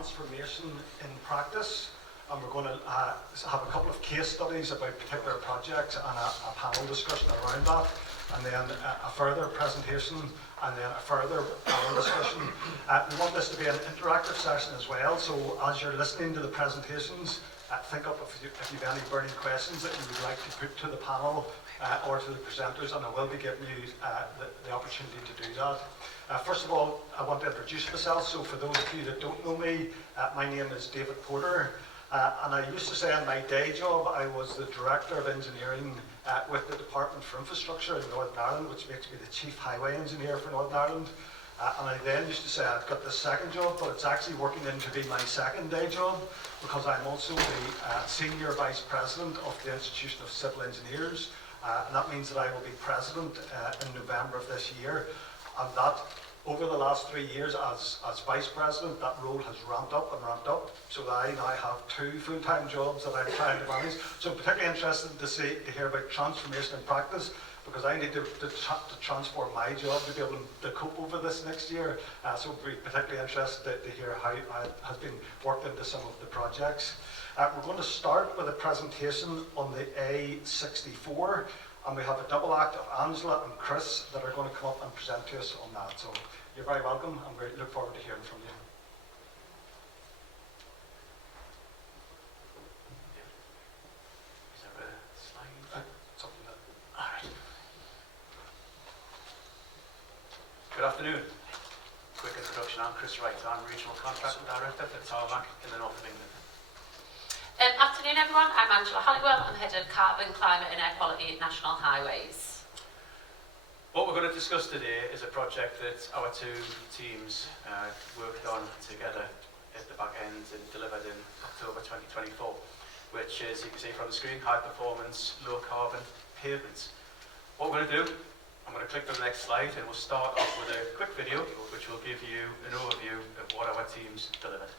transformation in practice, and we're going to have a couple of case studies about particular projects and a panel discussion around that, and then a further presentation, and then a further panel discussion. We want this to be an interactive session as well, so as you're listening to the presentations, think up if you have any burning questions that you would like to put to the panel or to the presenters, and I will be giving you the opportunity to do that. First of all, I want to introduce myself. So for those of you that don't know me, my name is David Porter, and I used to say in my day job I was the Director of Engineering with the Department for Infrastructure in Northern Ireland, which makes me the Chief Highway Engineer for Northern Ireland. And I then used to say I've got the second job, but it's actually working in to be my second day job, because I'm also the Senior Vice President of the Institution of Civil Engineers, and that means that I will be President in November of this year. And that, over the last 3 years as Vice President, that role has ramped up and ramped up, so that I now have 2 full-time jobs that I'm trying to manage. So I'm particularly interested to hear about transformation in practice, because I need to transform my job to be able to cope over this next year. So I'd be particularly interested to hear how it has been worked into some of the projects. We're going to start with a presentation on the A64, and we have a double act of Angela and Chris that are going to come up and present to us on that. So you're very welcome, and we look forward to hearing from you. Good afternoon. Quick introduction, I'm Chris Wright. I'm Regional Contracting Director for Tarmac in the north of England. Afternoon everyone, I'm Angela Halliwell. I'm Head of Carbon, Climate and Air Quality at National Highways. What we're going to discuss today is a project that our 2 teams worked on together at the back end and delivered in October 2024, which is, you can see from the screen, high performance, low carbon pavements. What we're going to do, I'm going to click on the next slide, and we'll start off with a quick video which will give you an overview of what our teams delivered.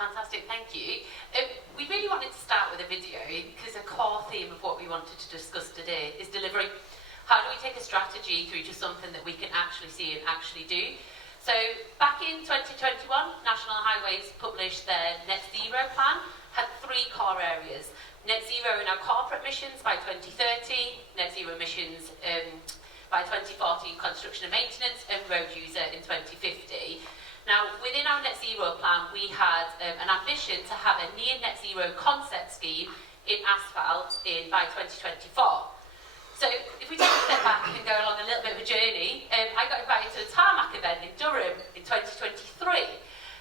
Fantastic, thank you. We really wanted to start with a video because a core theme of what we wanted to discuss today is delivery. How do we take a strategy through to something that we can actually see and actually do? So back in 2021, National Highways published their net zero plan, had 3 core areas. Net zero in our corporate emissions by 2030, net zero emissions by 2040 construction and maintenance, and road user in 2050. Now, within our net zero plan, we had an ambition to have a near net zero concept scheme in asphalt by 2024. So if we take a step back and go along a little bit of a journey, I got invited to a Tarmac event in Durham in 2023.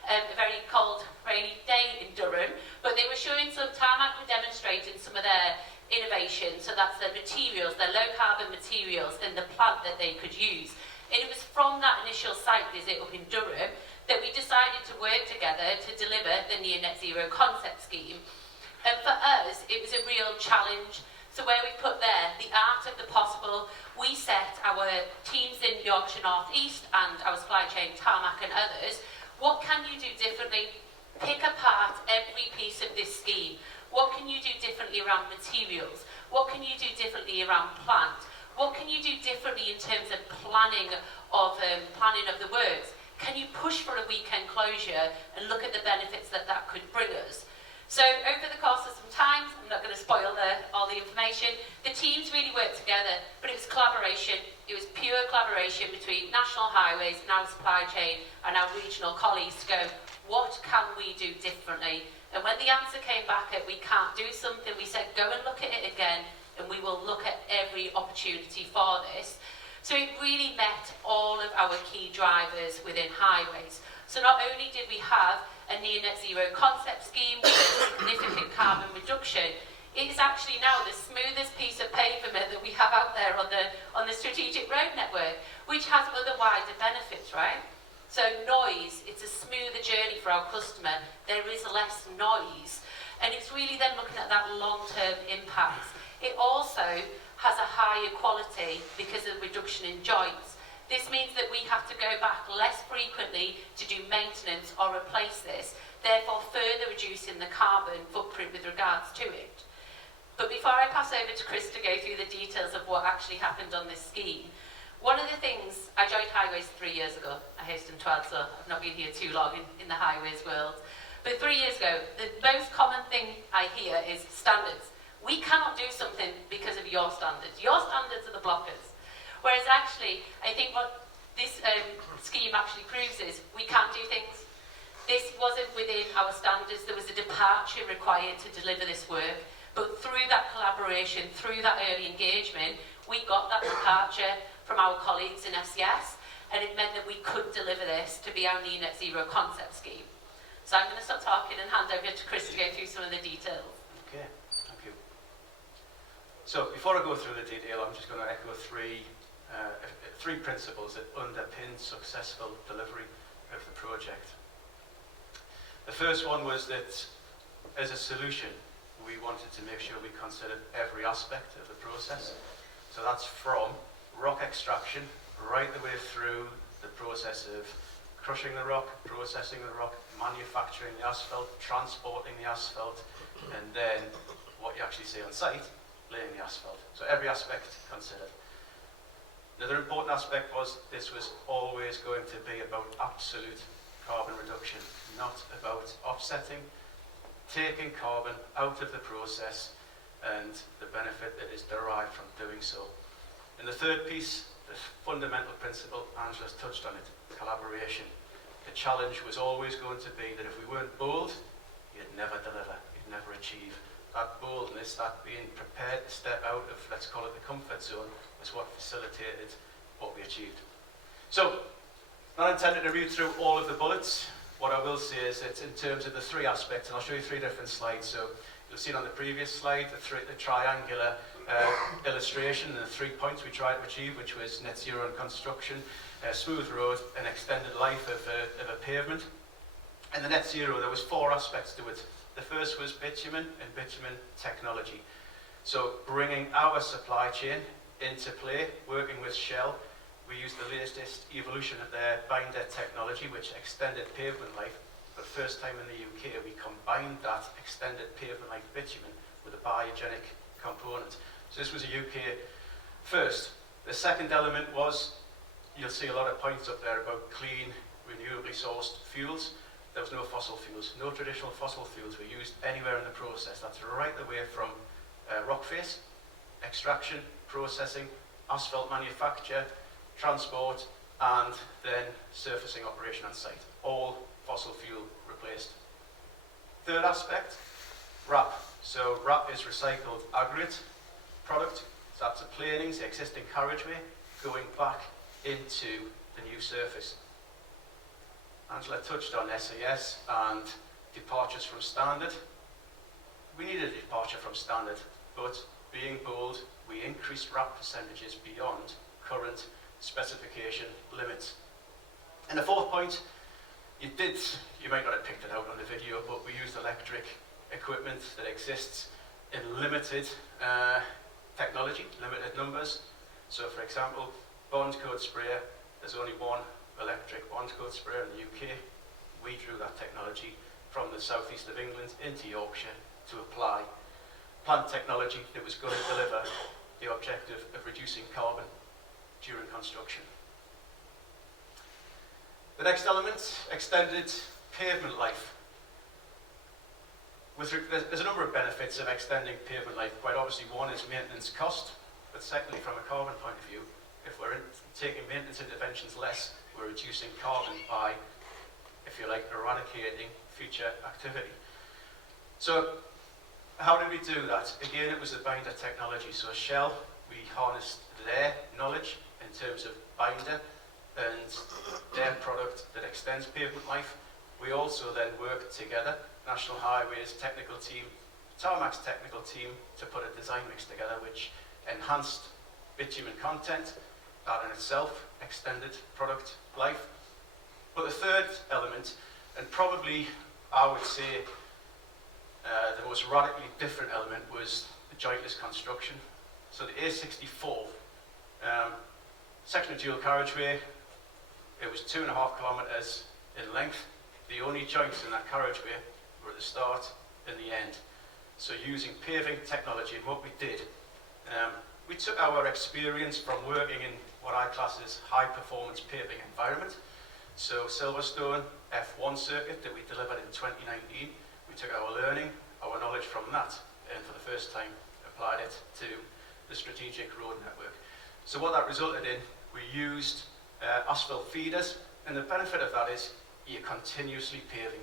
A very cold, rainy day in Durham, but they were showing some Tarmac, were demonstrating some of their innovations, so that's their materials, their low carbon materials and the plant that they could use. And it was from that initial site visit up in Durham that we decided to work together to deliver the near net zero concept scheme. And for us, it was a real challenge. So where we put there, the art of the possible, we set our teams in Yorkshire North East and our supply chain, Tarmac and others, what can you do differently? Pick apart every piece of this scheme. What can you do differently around materials? What can you do differently around plant? What can you do differently in terms of planning of the works? can you push for a weekend closure and look at the benefits that that could bring us? So over the course of some time, I'm not going to spoil all the information, the teams really worked together, but it was collaboration. It was pure collaboration between National Highways and our supply chain and our regional colleagues to go, what can we do differently? And when the answer came back at we can't do something, we said, go and look at it again, and we will look at every opportunity for this. So it really met all of our key drivers within highways. So not only did we have a near net zero concept scheme with a significant carbon reduction, it is actually now the smoothest piece of pavement that we have out there on the strategic road network, which has other wider benefits, right? So noise, it's a smoother journey for our customer. There is less noise. And it's really then looking at that long-term impact. It also has a higher quality because of the reduction in joints. This means that we have to go back less frequently to do maintenance or replace this, therefore further reducing the carbon footprint with regards to it. But before I pass over to Chris to go through the details of what actually happened on this scheme, one of the things, I joined Highways 3 years ago. I hastened to add, so I've not been here too long in the highways world. But 3 years ago, the most common thing I hear is standards. We cannot do something because of your standards. Your standards are the blockers. Whereas actually, I think what this scheme actually proves is we can do things. This wasn't within our standards. There was a departure required to deliver this work. But through that collaboration, through that early engagement, we got that departure from our colleagues in SES, and it meant that we could deliver this to be our near net zero concept scheme. So I'm going to stop talking and hand over to Chris to go through some of the details. Okay, thank you. So before I go through the detail, I'm just going to echo three principles that underpin successful delivery of the project. The first one was that as a solution, we wanted to make sure we considered every aspect of the process. So that's from rock extraction right the way through the process of crushing the rock, processing the rock, manufacturing the asphalt, transporting the asphalt, and then what you actually see on site, laying the asphalt. So every aspect considered. Another important aspect was this was always going to be about absolute carbon reduction, not about offsetting, taking carbon out of the process and the benefit that is derived from doing so. And the third piece, the fundamental principle, Angela's touched on it, collaboration. The challenge was always going to be that if we weren't bold, you'd never deliver, you'd never achieve. That boldness, that being prepared to step out of, let's call it the comfort zone, is what facilitated what we achieved. So, not intended to read through all of the bullets. What I will say is that in terms of the three aspects, and I'll show you three different slides. So you'll see it on the previous slide, the triangular illustration and the 3 points we tried to achieve, which was net zero in construction, smooth road, and extended life of a pavement. And the net zero, there was 4 aspects to it. The first was bitumen and bitumen technology. So bringing our supply chain into play, working with Shell, we used the latest evolution of their binder technology, which extended pavement life. For the first time in the UK, we combined that extended pavement life bitumen with a biogenic component. So this was a UK first. The second element was, you'll see a lot of points up there about clean, renewably sourced fuels. There was no fossil fuels, no traditional fossil fuels were used anywhere in the process. That's right away from rock face, extraction, processing, asphalt manufacture, transport, and then surfacing operation on site. All fossil fuel replaced. Third aspect, RAP. So RAP is recycled aggregate product. So that's the planings, the existing carriageway, going back into the new surface. Angela touched on SAS and departures from standard. We needed a departure from standard, but being bold, we increased RAP percentages beyond current specification limits. And the fourth point, you might not have picked it out on the video, but we used electric equipment that exists in limited technology, limited numbers. So for example, bond coat sprayer, there's only one electric bond coat sprayer in the UK. We drew that technology from the southeast of England into Yorkshire to apply plant technology that was going to deliver the objective of reducing carbon during construction. The next element, extended pavement life. There's a number of benefits of extending pavement life. Quite obviously, one is maintenance cost, but secondly, from a carbon point of view, if we're taking maintenance interventions less, we're reducing carbon by, if you like, eradicating future activity. So, how did we do that? Again, it was the binder technology. So Shell, we harnessed their knowledge in terms of binder and their product that extends pavement life. We also then worked together, National Highways technical team, Tarmac's technical team, to put a design mix together which enhanced bitumen content, that in itself extended product life. But the third element, and probably I would say the most radically different element, was the jointless construction. So the A64, section of dual carriageway, it was 2.5 kilometres in length. The only joints in that carriageway were at the start and the end. So using paving technology, and what we did, we took our experience from working in what I class as high performance paving environment. So Silverstone F1 circuit that we delivered in 2019, we took our learning, our knowledge from that, and for the first time applied it to the strategic road network. So what that resulted in, we used asphalt feeders, and the benefit of that is you're continuously paving.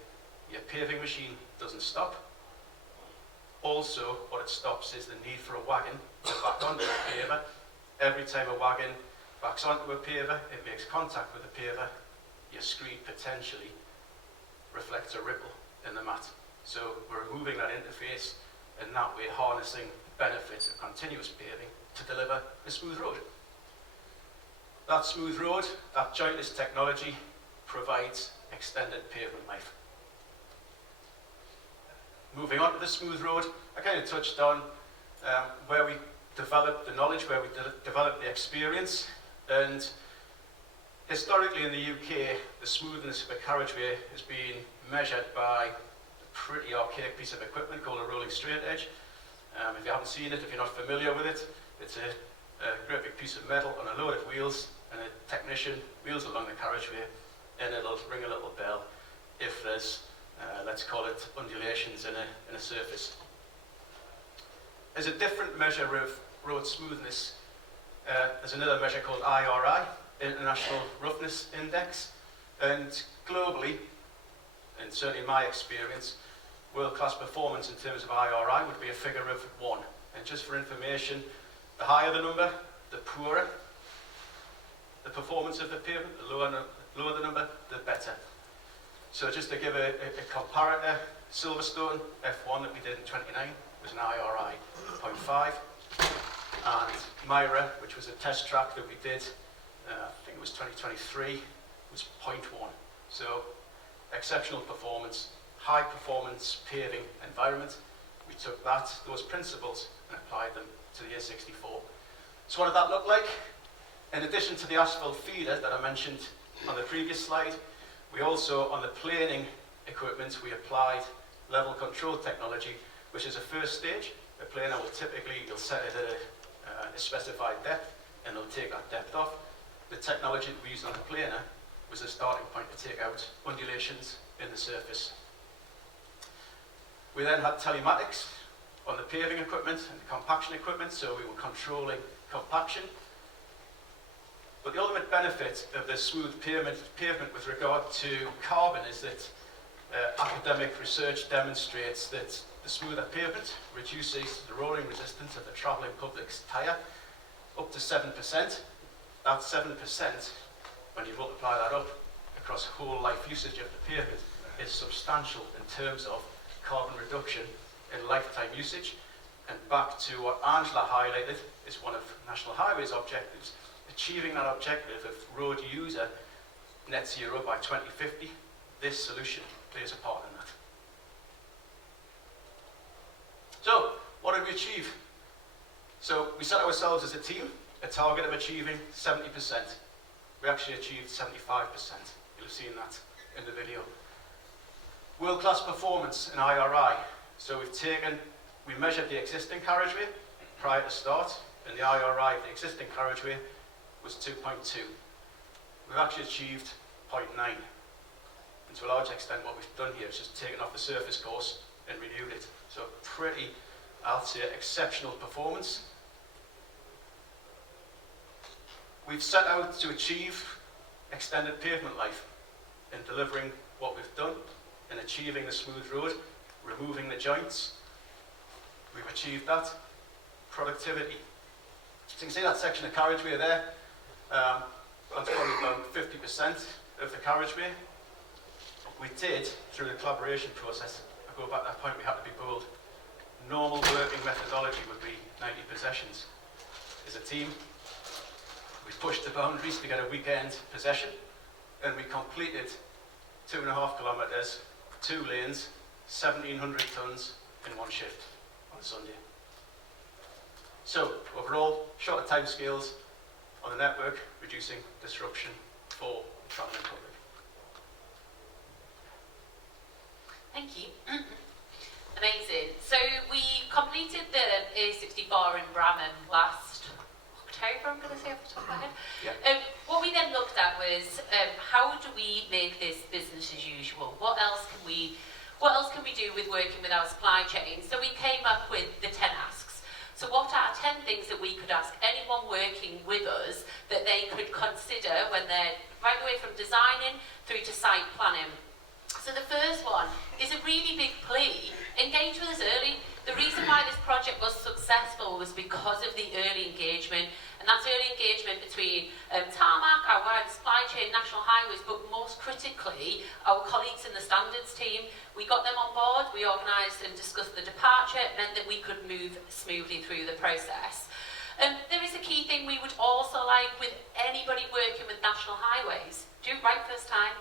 Your paving machine doesn't stop. Also, what it stops is the need for a wagon to back onto a paver. Every time a wagon backs onto a paver, it makes contact with the paver, your screed potentially reflects a ripple in the mat. So we're removing that interface, and that way harnessing the benefits of continuous paving to deliver a smooth road. That smooth road, that jointless technology, provides extended pavement life. Moving on to the smooth road, I kind of touched on where we developed the knowledge, where we developed the experience, and historically in the UK, the smoothness of a carriageway has been measured by a pretty archaic piece of equipment called a rolling straight edge. If you haven't seen it, if you're not familiar with it, it's a great big piece of metal on a load of wheels, and a technician wheels along the carriageway, and it'll ring a little bell if there's, let's call it, undulations in a surface. There's a different measure of road smoothness. There's another measure called IRI, International Roughness Index, and globally, and certainly in my experience, world-class performance in terms of IRI would be a figure of 1. And just for information, the higher the number, the poorer the performance of the pavement, the lower the number, the better. So just to give a comparator, Silverstone F1 that we did in 29 was an IRI 0.5, and Myra, which was a test track that we did, I think it was 2023, was 0.1. So exceptional performance, high performance paving environment. We took those principles and applied them to the A64. So what did that look like? In addition to the asphalt feeder that I mentioned on the previous slide, we also, on the planing equipment, we applied level control technology, which is a first stage. A planer will typically, you'll set it at a specified depth, and it'll take that depth off. The technology that we used on the planer was a starting point to take out undulations in the surface. We then had telematics on the paving equipment and the compaction equipment, so we were controlling compaction. But the ultimate benefit of the smooth pavement with regard to carbon is that academic research demonstrates that the smoother pavement reduces the rolling resistance of the travelling public's tyre up to 7%. That 7%, when you multiply that up across whole life usage of the pavement, is substantial in terms of carbon reduction in lifetime usage. And back to what Angela highlighted is one of National Highways' objectives, achieving that objective of road user net zero by 2050. This solution plays a part in that. So, what did we achieve? So, we set ourselves as a team a target of achieving 70%. We actually achieved 75%. You'll have seen that in the video. World-class performance in IRI. So we measured the existing carriageway prior to start, and the IRI of the existing carriageway was 2.2. We've actually achieved 0.9. And to a large extent what we've done here is just taken off the surface course and renewed it. So pretty, I'll say, exceptional performance. We've set out to achieve extended pavement life in delivering what we've done, in achieving the smooth road, removing the joints. We've achieved that. Productivity. So you can see that section of carriageway there. That's probably about 50% of the carriageway. We did, through the collaboration process, I go back to that point, we had to be bold. Normal working methodology would be 90 possessions. As a team, we pushed the boundaries to get a weekend possession, and we completed 2.5 kilometres, 2 lanes, 1,700 tonnes in one shift on a Sunday. So, overall, shorter timescales on the network, reducing disruption for the travelling public. Thank you. Amazing. So we completed the A64 in Bramham last October, I'm going to say off the top of my head. Yeah. What we then looked at was how do we make this business as usual? What else can we do with working with our supply chain? So we came up with the 10 asks. So what are 10 things that we could ask anyone working with us that they could consider when they're right away from designing through to site planning? So the first one is a really big plea. Engage with us early. The reason why this project was successful was because of the early engagement, and that's early engagement between Tarmac, our wider supply chain, National Highways, but most critically, our colleagues in the standards team. We got them on board, we organised and discussed the departure, it meant that we could move smoothly through the process. There is a key thing we would also like with anybody working with National Highways. Do it right first time.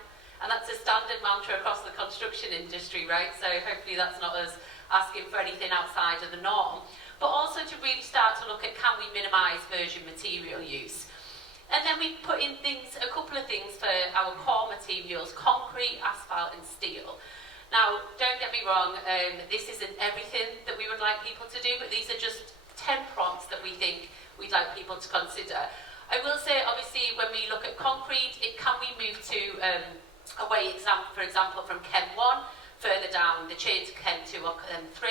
And that's a standard mantra across the construction industry, right? So hopefully that's not us asking for anything outside of the norm. But also to really start to look at, can we minimise virgin material use? And then we put in a couple of things for our core materials: concrete, asphalt and steel. Now, don't get me wrong, this isn't everything that we would like people to do, but these are just 10 prompts that we think we'd like people to consider. I will say, obviously, when we look at concrete, can we move to away, for example, from Chem 1, further down the chain to Chem 2 or Chem 3.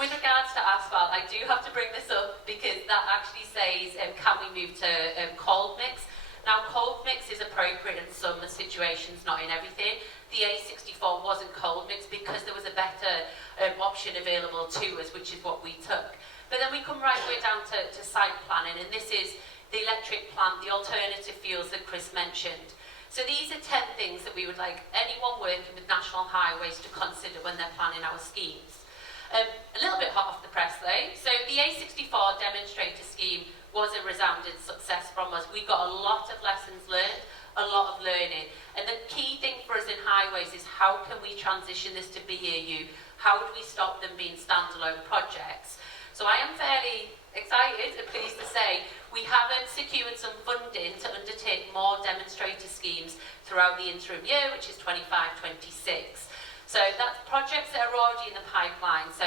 With regards to asphalt, I do have to bring this up because that actually says, can we move to cold mix? Now, cold mix is appropriate in some situations, not in everything. The A64 wasn't cold mix because there was a better option available to us, which is what we took. But then we come right way down to site planning, and this is the electric plant, the alternative fuels that Chris mentioned. So these are 10 things that we would like anyone working with National Highways to consider when they're planning our schemes. A little bit hot off the press though. So the A64 demonstrator scheme was a resounding success from us. We got a lot of lessons learned, a lot of learning. And the key thing for us in highways is how can we transition this to BAU? How do we stop them being standalone projects? So I am fairly excited and pleased to say we haven't secured some funding to undertake more demonstrator schemes throughout the interim year, which is 25-26. So that's projects that are already in the pipeline. So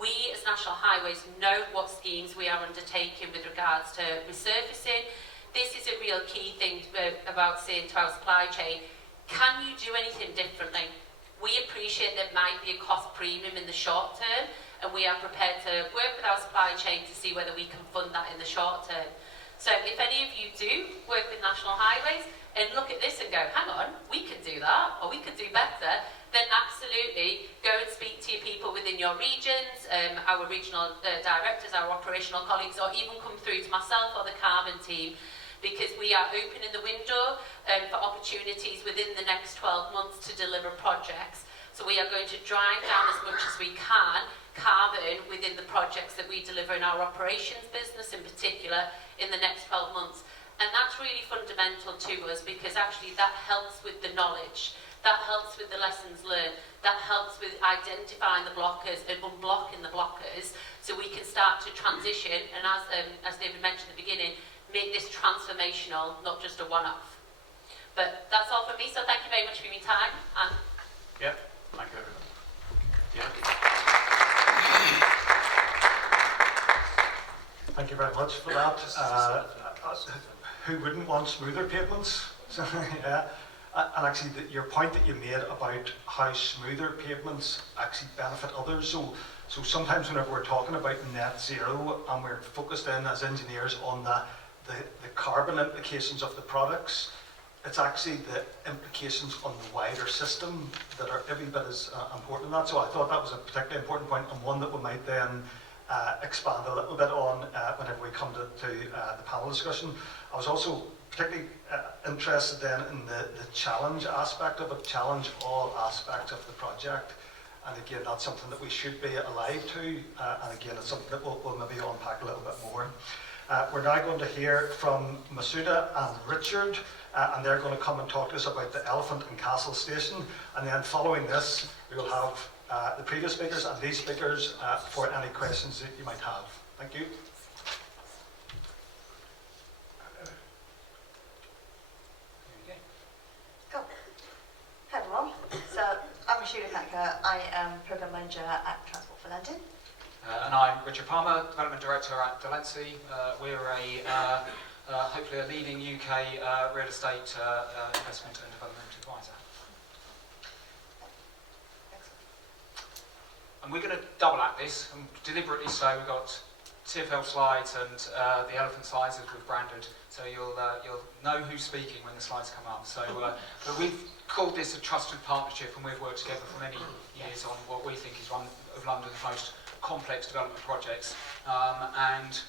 we as National Highways know what schemes we are undertaking with regards to resurfacing. This is a real key thing about saying to our supply chain, can you do anything differently? We appreciate there might be a cost premium in the short term, and we are prepared to work with our supply chain to see whether we can fund that in the short term. So if any of you do work with National Highways and look at this and go, hang on, we can do that, or we could do better, then absolutely go and speak to your people within your regions, our regional directors, our operational colleagues, or even come through to myself or the Carbon team, because we are opening the window for opportunities within the next 12 months to deliver projects. So we are going to drive down as much as we can carbon within the projects that we deliver in our operations business in particular in the next 12 months. And that's really fundamental to us because actually that helps with the knowledge, that helps with the lessons learned, that helps with identifying the blockers and unblocking the blockers so we can start to transition and as David mentioned at the beginning, make this transformational, not just a one-off. But that's all from me, so thank you very much for your time. And yeah, thank you everyone. Yeah. Thank you very much for that. Who wouldn't want smoother pavements? Yeah. And actually, your point that you made about how smoother pavements actually benefit others. So sometimes whenever we're talking about net zero and we're focused in as engineers on the carbon implications of the products, it's actually the implications on the wider system that are every bit as important in that. So I thought that was a particularly important point, and one that we might then expand a little bit on whenever we come to the panel discussion. I was also particularly interested then in the challenge aspect of it, challenge all aspects of the project. And again, that's something that we should be alive to, and again, it's something that we'll maybe unpack a little bit more. We're now going to hear from Mashooda and Richard, and they're going to come and talk to us about the Elephant and Castle Station. And then following this, we will have the previous speakers and these speakers for any questions that you might have. Thank you. Cool. Hi everyone. So I'm Mashooda Patka. I am Programme Manager at Transport for London. And I'm Richard Palmer, Development Director at Delancey. We're hopefully a leading UK real estate investment and development advisor. And we're going to double act this, and deliberately so. We've got TfL slides and the elephant slides as we've branded, so you'll know who's speaking when the slides come up. So, but we've called this a trusted partnership, and we've worked together for many years on what we think is one of London's most complex development projects, and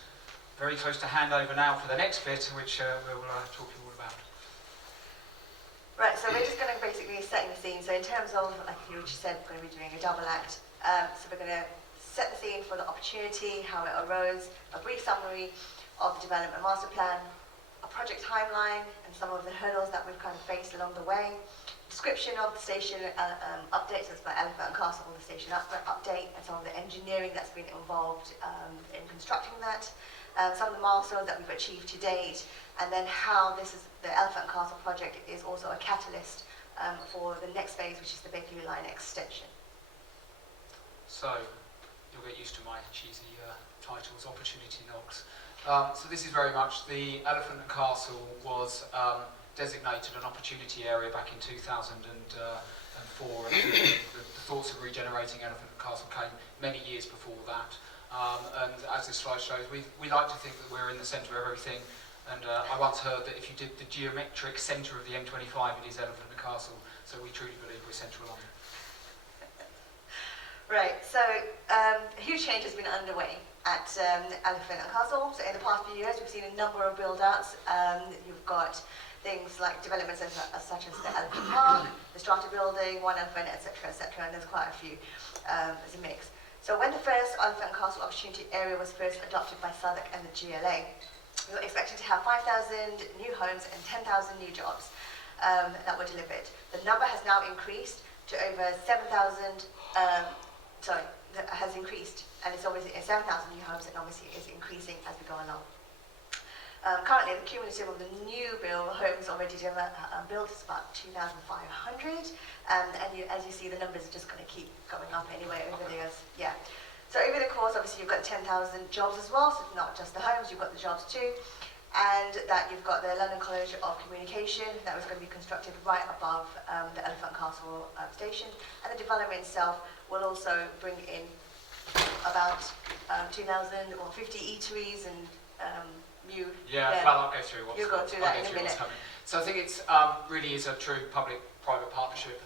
very close to handover now for the next bit, which we'll talk to you all about. Right, so we're just going to basically set the scene. So in terms of, like you just said, we're going to be doing a double act. So we're going to set the scene for the opportunity, how it arose, a brief summary of the development master plan, a project timeline, and some of the hurdles that we've kind of faced along the way, description of the station updates, as by Elephant and Castle, the station update, and some of the engineering that's been involved in constructing that, some of the milestones that we've achieved to date, and then how this is the Elephant and Castle project is also a catalyst for the next phase, which is the Bakerloo Line extension. So you'll get used to my cheesy titles, opportunity knocks. So this is very much the Elephant and Castle was designated an opportunity area back in 2004. And the thoughts of regenerating Elephant and Castle came many years before that. And as this slide shows, we like to think that we're in the centre of everything. And I once heard that if you did the geometric centre of the M25, it is Elephant and Castle. So we truly believe we're central London. Right, so a huge change has been underway at Elephant and Castle. So in the past few years, we've seen a number of build-outs. You've got things like developments such as the Elephant Park, the Strata building, One Elephant, etc., and there's quite a few as a mix. So when the first Elephant and Castle opportunity area was first adopted by Southwark and the GLA, we were expecting to have 5,000 new homes and 10,000 new jobs that were delivered. The number has now increased to over 7,000. That has increased, and it's obviously 7,000 new homes, and obviously is increasing as we go along. Currently, the cumulative of the new build homes already built is about 2,500, and as you see, the numbers are just going to keep going up anyway over the years. Yeah. So over the course, obviously, you've got 10,000 jobs as well, so it's not just the homes, you've got the jobs too, and that you've got the London College of Communication that was going to be constructed right above the Elephant Castle station, and the development itself will also bring in about 2,000 or 50 eateries and new. Well, I'll go through what's You'll go through that in a minute. So I think it's really is a true public-private partnership.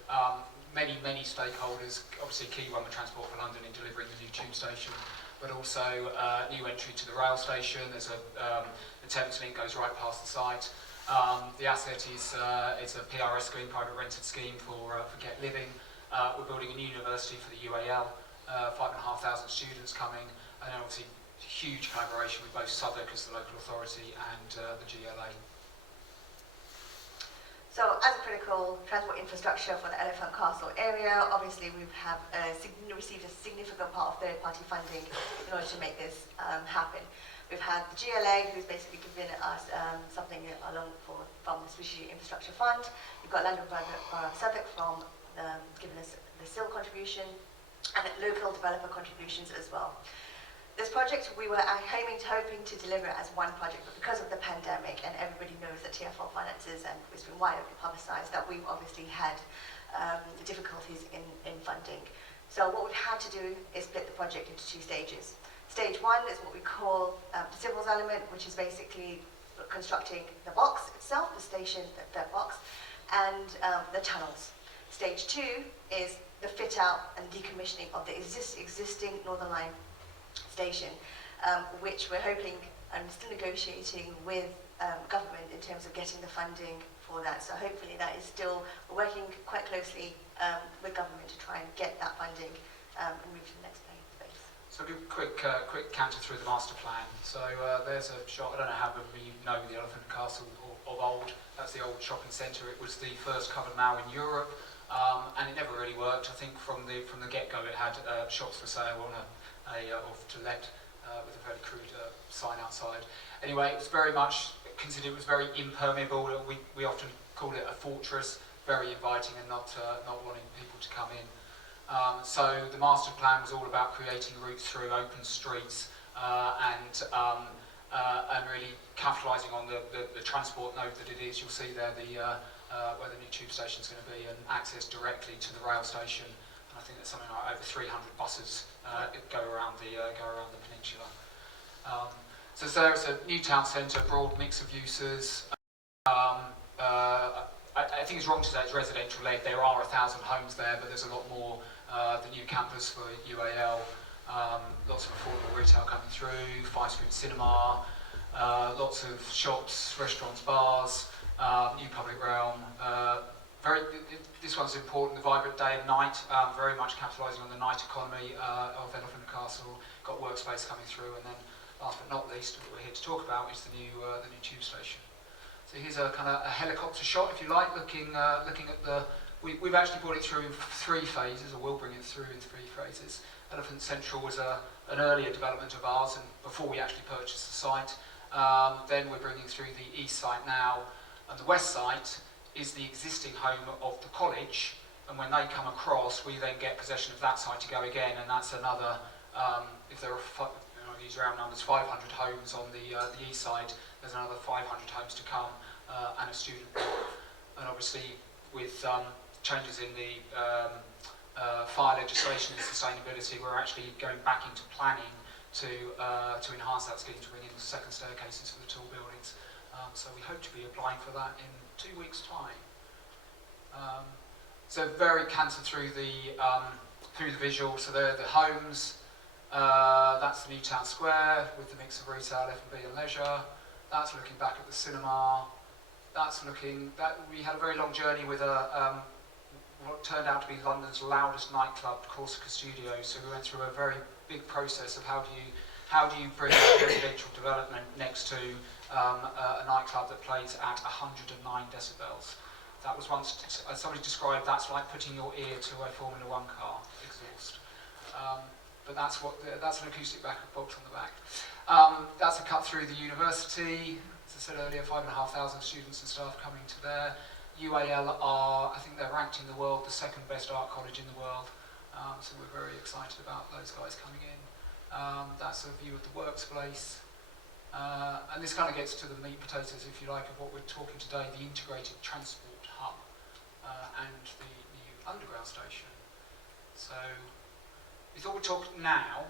Many stakeholders, obviously key one with Transport for London in delivering the new tube station, but also new entry to the rail station. There's the Thames link goes right past the site. The asset is a PRS scheme, private rented scheme for Get Living. We're building a new university for the UAL, 5,500 students coming, and then obviously huge collaboration with both Southwark as the local authority and the GLA. So as a critical transport infrastructure for the Elephant Castle area, obviously we have received a significant part of third-party funding in order to make this happen. We've had the GLA, who's basically given us something from the Strategic Infrastructure Fund. You've got London Borough of Southwark from giving us the SIL contribution, and local developer contributions as well. this project we were hoping to deliver it as one project, but because of the pandemic, and everybody knows that TFL finances, and it's been widely publicised, that we've obviously had difficulties in funding. So what we've had to do is split the project into 2 stages. Stage 1 is what we call the civils element, which is basically constructing the box itself, the station, that box, and the tunnels. Stage 2 is the fit out and decommissioning of the existing Northern Line station, which we're hoping and still negotiating with government in terms of getting the funding for that. So hopefully that is still, we're working quite closely with government to try and get that funding and move to the next phase. So I'll give a quick canter through the master plan. So there's a shot, I don't know how many of you know the Elephant and Castle of old. That's the old shopping centre. It was the first covered mall in Europe, and it never really worked. I think from the get-go it had shops for sale on or to let with a very crude sign outside. Anyway, it was very much considered, it was very impermeable. We often called it a fortress, very inviting and not wanting people to come in. So the master plan was all about creating routes through open streets and really capitalising on the transport node that it is. You'll see there where the new tube station is going to be, and access directly to the rail station. And I think there's something like over 300 buses go around the peninsula. So there's a new town centre, broad mix of uses. I think it's wrong to say it's residential led. There are 1,000 homes there, but there's a lot more. The new campus for UAL, lots of affordable retail coming through, 5-screen cinema, lots of shops, restaurants, bars, new public realm. This one's important, the vibrant day and night, very much capitalising on the night economy of Elephant and Castle. Got workspace coming through, and then last but not least, what we're here to talk about is the new tube station. So here's a kind of a helicopter shot, if you like, looking at the. We've actually brought it through in 3 phases, or we'll bring it through in 3 phases. Elephant Central was an earlier development of ours, and before we actually purchased the site. Then we're bringing through the east site now, and the west site is the existing home of the college, and when they come across, we then get possession of that site to go again, and that's another, if there are, these round numbers, 500 homes on the east side, there's another 500 homes to come, and a student block. And obviously, with changes in the fire legislation and sustainability, we're actually going back into planning to enhance that scheme, to bring in the second staircases for the tall buildings. So we hope to be applying for that in 2 weeks' time. So very canter through the visual. So there are the homes. That's the new town square with the mix of retail, F&B and leisure. That's looking back at the cinema. We had a very long journey with what turned out to be London's loudest nightclub, Corsica Studios. So we went through a very big process of how do you bring residential development next to a nightclub that plays at 109 decibels. That was once, as somebody described, that's like putting your ear to a Formula 1 car exhaust. But that's an acoustic box on the back. That's a cut through the university. As I said earlier, 5,500 students and staff coming to there. UAL are, I think they're ranked in the world the 2nd best art college in the world. So we're very excited about those guys coming in. That's a view of the workspace. And this kind of gets to the meat potatoes, if you like, of what we're talking today, the integrated transport hub and the new underground station. So we thought we'd talk now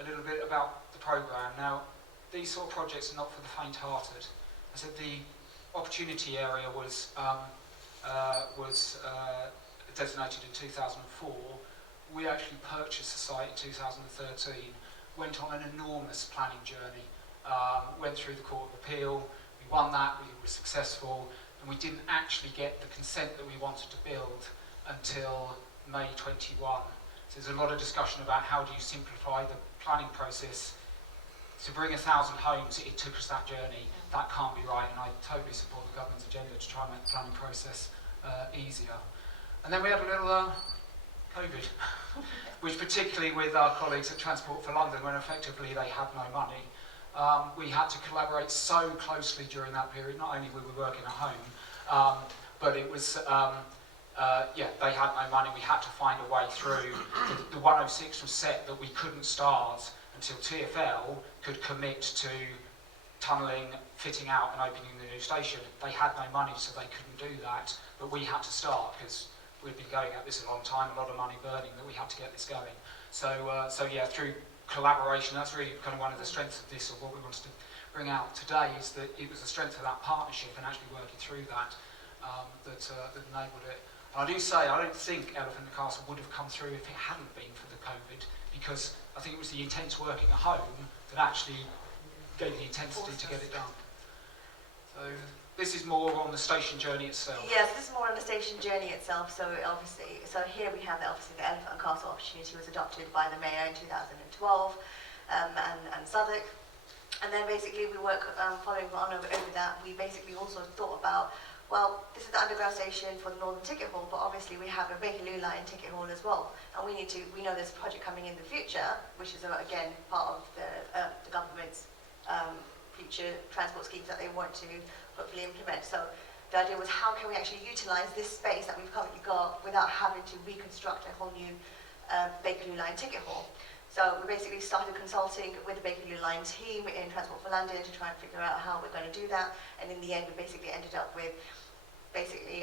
a little bit about the programme. Now, these sort of projects are not for the faint-hearted. I said the opportunity area was designated in 2004. We actually purchased the site in 2013, went on an enormous planning journey, went through the Court of Appeal, we won that, we were successful, and we didn't actually get the consent that we wanted to build until May 21. So there's a lot of discussion about how do you simplify the planning process. To bring 1,000 homes, it took us that journey. That can't be right, and I totally support the government's agenda to try and make the planning process easier. And then we had a little COVID, which particularly with our colleagues at Transport for London, when effectively they had no money, we had to collaborate so closely during that period. Not only were we working at home, but it was, they had no money. We had to find a way through. The 106 was set that we couldn't start until TfL could commit to tunnelling, fitting out and opening the new station. They had no money, so they couldn't do that, but we had to start because we'd been going at this a long time, a lot of money burning, that we had to get this going. So yeah, through collaboration, that's really kind of one of the strengths of this, or what we wanted to bring out today, is that it was the strength of that partnership and actually working through that that enabled it. And I do say, I don't think Elephant and Castle would have come through if it hadn't been for the COVID, because I think it was the intense working at home that actually gave the intensity to get it done. So this is more on the station journey itself. Yes, this is more on the station journey itself. So obviously, here we have the Elephant and Castle opportunity was adopted by the Mayor in 2012 and Southwark. And then basically we work, following on over that, we basically also thought about, well, this is the underground station for the Northern Ticket Hall, but obviously we have a Bakerloo line ticket hall as well. And we know there's a project coming in the future, which is again part of the government's future transport schemes that they want to hopefully implement. So the idea was, how can we actually utilise this space that we've currently got without having to reconstruct a whole new Bakerloo line ticket hall? So we basically started consulting with the Bakerloo Line team in Transport for London to try and figure out how we're going to do that. And in the end, we basically ended up with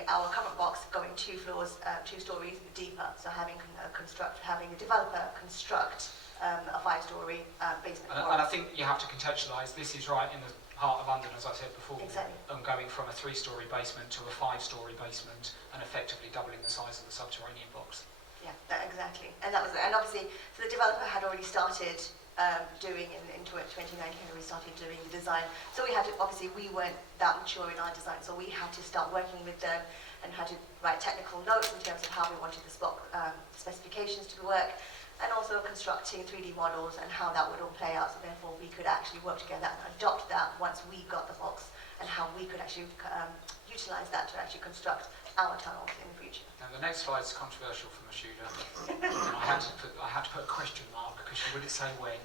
our current box going 2 floors, 2 stories deeper. So having a developer construct a 5-story basement. And I think you have to contextualise, this is right in the heart of London, as I said before. Exactly. And going from a 3-story basement to a 5-story basement and effectively doubling the size of the subterranean box. Yeah, exactly. And obviously, so the developer had already started doing in 2019, we started doing the design. So we had to, obviously, we weren't that mature in our design, so we had to start working with them and had to write technical notes in terms of how we wanted the specifications to work, and also constructing 3D models and how that would all play out. So therefore, we could actually work together and adopt that once we got the box, and how we could actually utilise that to actually construct our tunnels in the future. Now the next slide is controversial for Mashooda. I had to put a question mark because she wouldn't say when.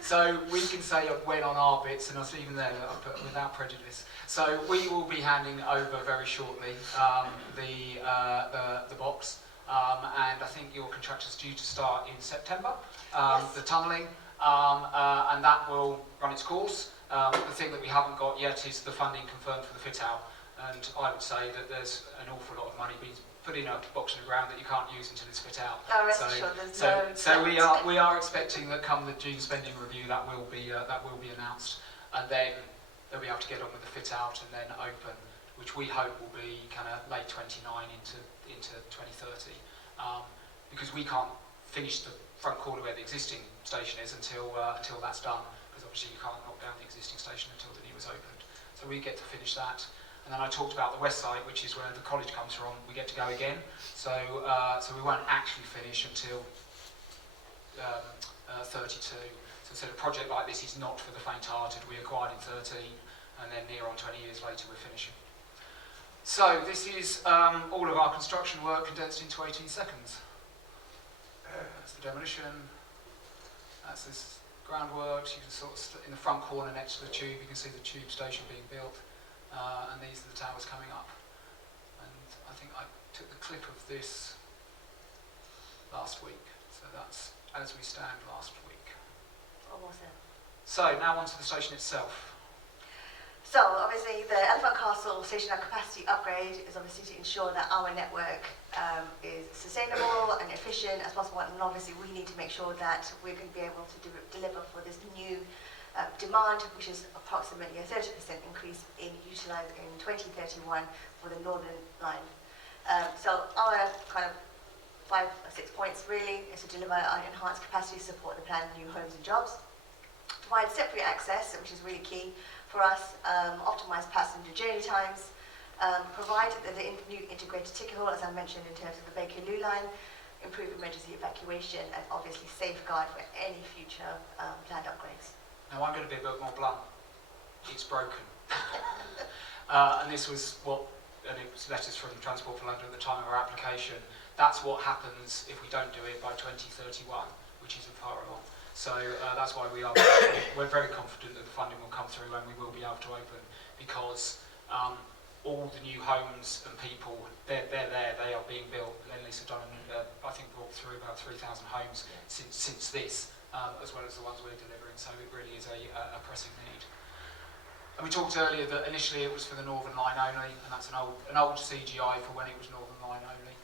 So we can say when on our bits, and even then I'll put without prejudice. So we will be handing over very shortly the box, and I think your contractor's due to start in September. Yes. The tunnelling, and that will run its course. The thing that we haven't got yet is the funding confirmed for the fit out. And I would say that there's an awful lot of money being put in a box in the ground that you can't use until it's fit out. So we are expecting that come the June spending review that will be announced, and then they'll be able to get on with the fit out and then open, which we hope will be kind of late 29 into 2030, because we can't finish the front corner where the existing station is until that's done, because obviously you can't knock down the existing station until the new is opened. So we get to finish that. And then I talked about the west side, which is where the college comes from. We get to go again. So we won't actually finish until 32. So a project like this is not for the faint-hearted. We acquired in 13, and then near on 20 years later we're finishing. So this is all of our construction work condensed into 18 seconds. That's the demolition. That's this groundworks. You can sort of in the front corner next to the tube, you can see the tube station being built. And these are the towers coming up. And I think I took the clip of this last week. So that's as we stand last week. Almost there. So now onto the station itself. So obviously the Elephant Castle station capacity upgrade is obviously to ensure that our network is sustainable and efficient as possible, and obviously we need to make sure that we're going to be able to deliver for this new demand, which is approximately a 30% increase in utilised in 2031 for the Northern Line. So our kind of 5 or 6 points really is to deliver our enhanced capacity to support the planned new homes and jobs, provide separate access, which is really key for us, optimise passenger journey times, provide the new integrated ticket hall, as I mentioned, in terms of the Bakerloo line, improve emergency evacuation, and obviously safeguard for any future planned upgrades. Now I'm going to be a bit more blunt. It's broken. And this was and it was letters from Transport for London at the time of our application. That's what happens if we don't do it by 2031, which isn't far along. So that's why we're very confident that the funding will come through and we will be able to open, because all the new homes and people, they're there, they are being built. Lend-Lease have done, I think, brought through about 3,000 homes since this, as well as the ones we're delivering, so it really is a pressing need. And we talked earlier that initially it was for the Northern Line only, and that's an old CGI for when it was Northern Line only,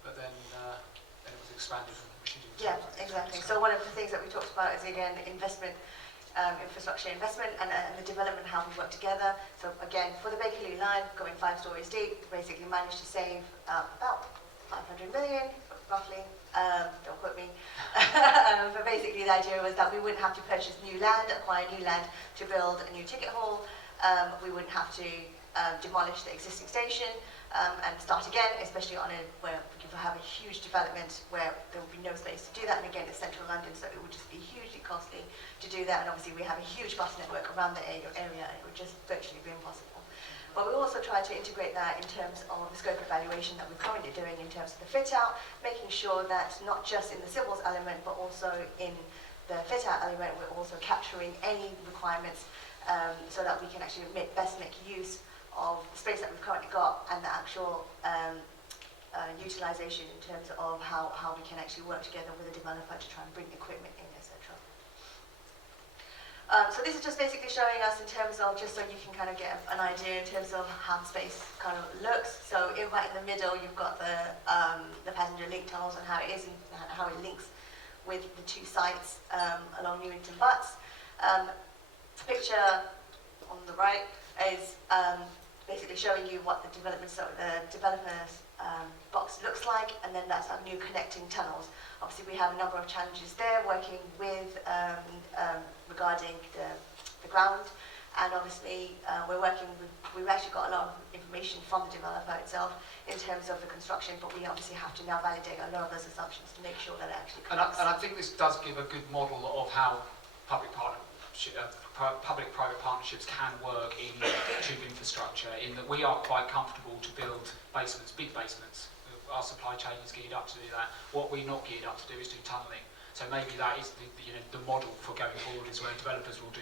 but then it was expanded. Yeah, exactly. So one of the things that we talked about is, again, investment, infrastructure investment and the development, how we work together. So again, for the Bakerloo line, going 5 stories deep, basically managed to save about 500 million, roughly. Don't quote me. But basically the idea was that we wouldn't have to purchase new land, acquire new land to build a new ticket hall. We wouldn't have to demolish the existing station and start again, especially on where we have a huge development where there will be no space to do that. And again, it's central London, so it would just be hugely costly to do that. And obviously we have a huge bus network around the area, and it would just virtually be impossible. But we also try to integrate that in terms of the scope evaluation that we're currently doing in terms of the fit out, making sure that not just in the civils element, but also in the fit out element, we're also capturing any requirements so that we can actually best make use of the space that we've currently got and the actual utilisation in terms of how we can actually work together with the developer to try and bring equipment in, etc. So this is just basically showing us in terms of, just so you can kind of get an idea in terms of how the space kind of looks. So right in the middle, you've got the passenger link tunnels and how it is and how it links with the 2 sites along Newington Butts. The picture on the right is basically showing you what the developer's box looks like, and then that's our new connecting tunnels. Obviously we have a number of challenges there, working with regarding the ground, and obviously we've actually got a lot of information from the developer itself in terms of the construction, but we obviously have to now validate a lot of those assumptions to make sure that it actually connects. And I think this does give a good model of how public-private partnerships can work in tube infrastructure, in that we are quite comfortable to build basements, big basements. Our supply chain is geared up to do that. What we're not geared up to do is do tunnelling. So maybe that is the model for going forward, is where developers will do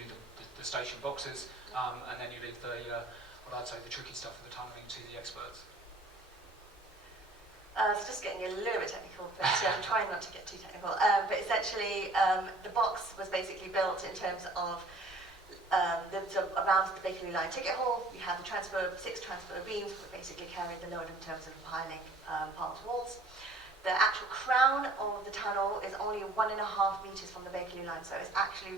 the station boxes, and then you leave what I'd say the tricky stuff of the tunnelling to the experts. So just getting a little bit technical, but I'm trying not to get too technical. But essentially, the box was basically built in terms of around the Bakerloo Line ticket hall. We have the 6 transfer beams, which basically carry the load in terms of piling part walls. The actual crown of the tunnel is only 1.5 meters from the Bakerloo Line, so it was actually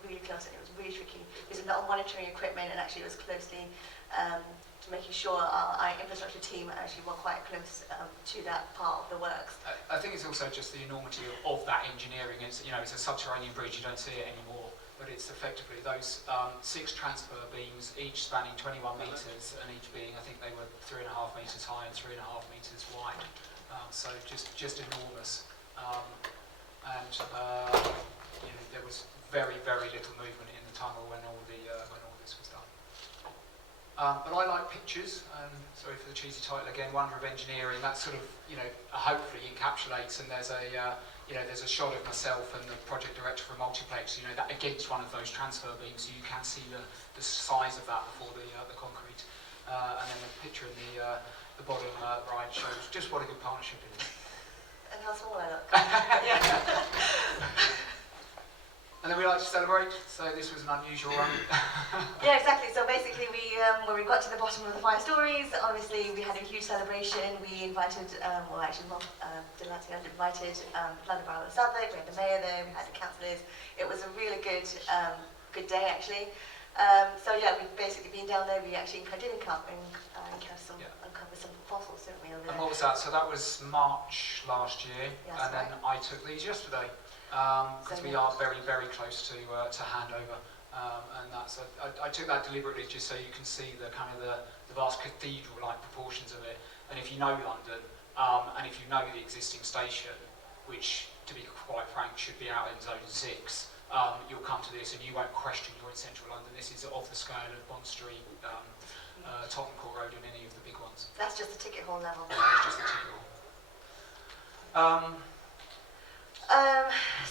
really close, and it was really tricky. There's a lot of monitoring equipment, and actually it was closely to making sure our infrastructure team actually were quite close to that part of the works. I think it's also just the enormity of that engineering. It's a subterranean bridge, you don't see it anymore, but it's effectively those 6 transfer beams, each spanning 21 metres, and each being, I think they were 3.5 metres high and 3.5 metres wide. So just enormous, and there was very, very little movement in the tunnel when all this was done. But I like pictures, and sorry for the cheesy title again, Wonder of Engineering. That sort of hopefully encapsulates, and there's a shot of myself and the project director for Multiplex, that against one of those transfer beams, so you can see the size of that before the concrete, and then the picture in the bottom right shows just what a good partnership it is. And how small I look. And then we like to celebrate, so this was an unusual one. Yeah, exactly. So basically, when we got to the bottom of the 5 stories, obviously we had a huge celebration. We invited, Delancey invited London Borough of Southwark. We had the mayor there, we had the councillors. It was a really good day, actually. So yeah, we've basically been down there. We actually did uncover some fossils, didn't we? Over there. And what was that? So that was March last year, Yes, and then I took these yesterday, because we are very, very close to handover. And that's I took that deliberately just so you can see the kind of the vast cathedral-like proportions of it. And if you know London, and if you know the existing station, which, to be quite frank, should be out in Zone 6, you'll come to this and you won't question you're in central London. This is of the scale of Bond Street, Tottenham Court Road, and any of the big ones. That's just the ticket hall level. Yeah, it's just the ticket hall.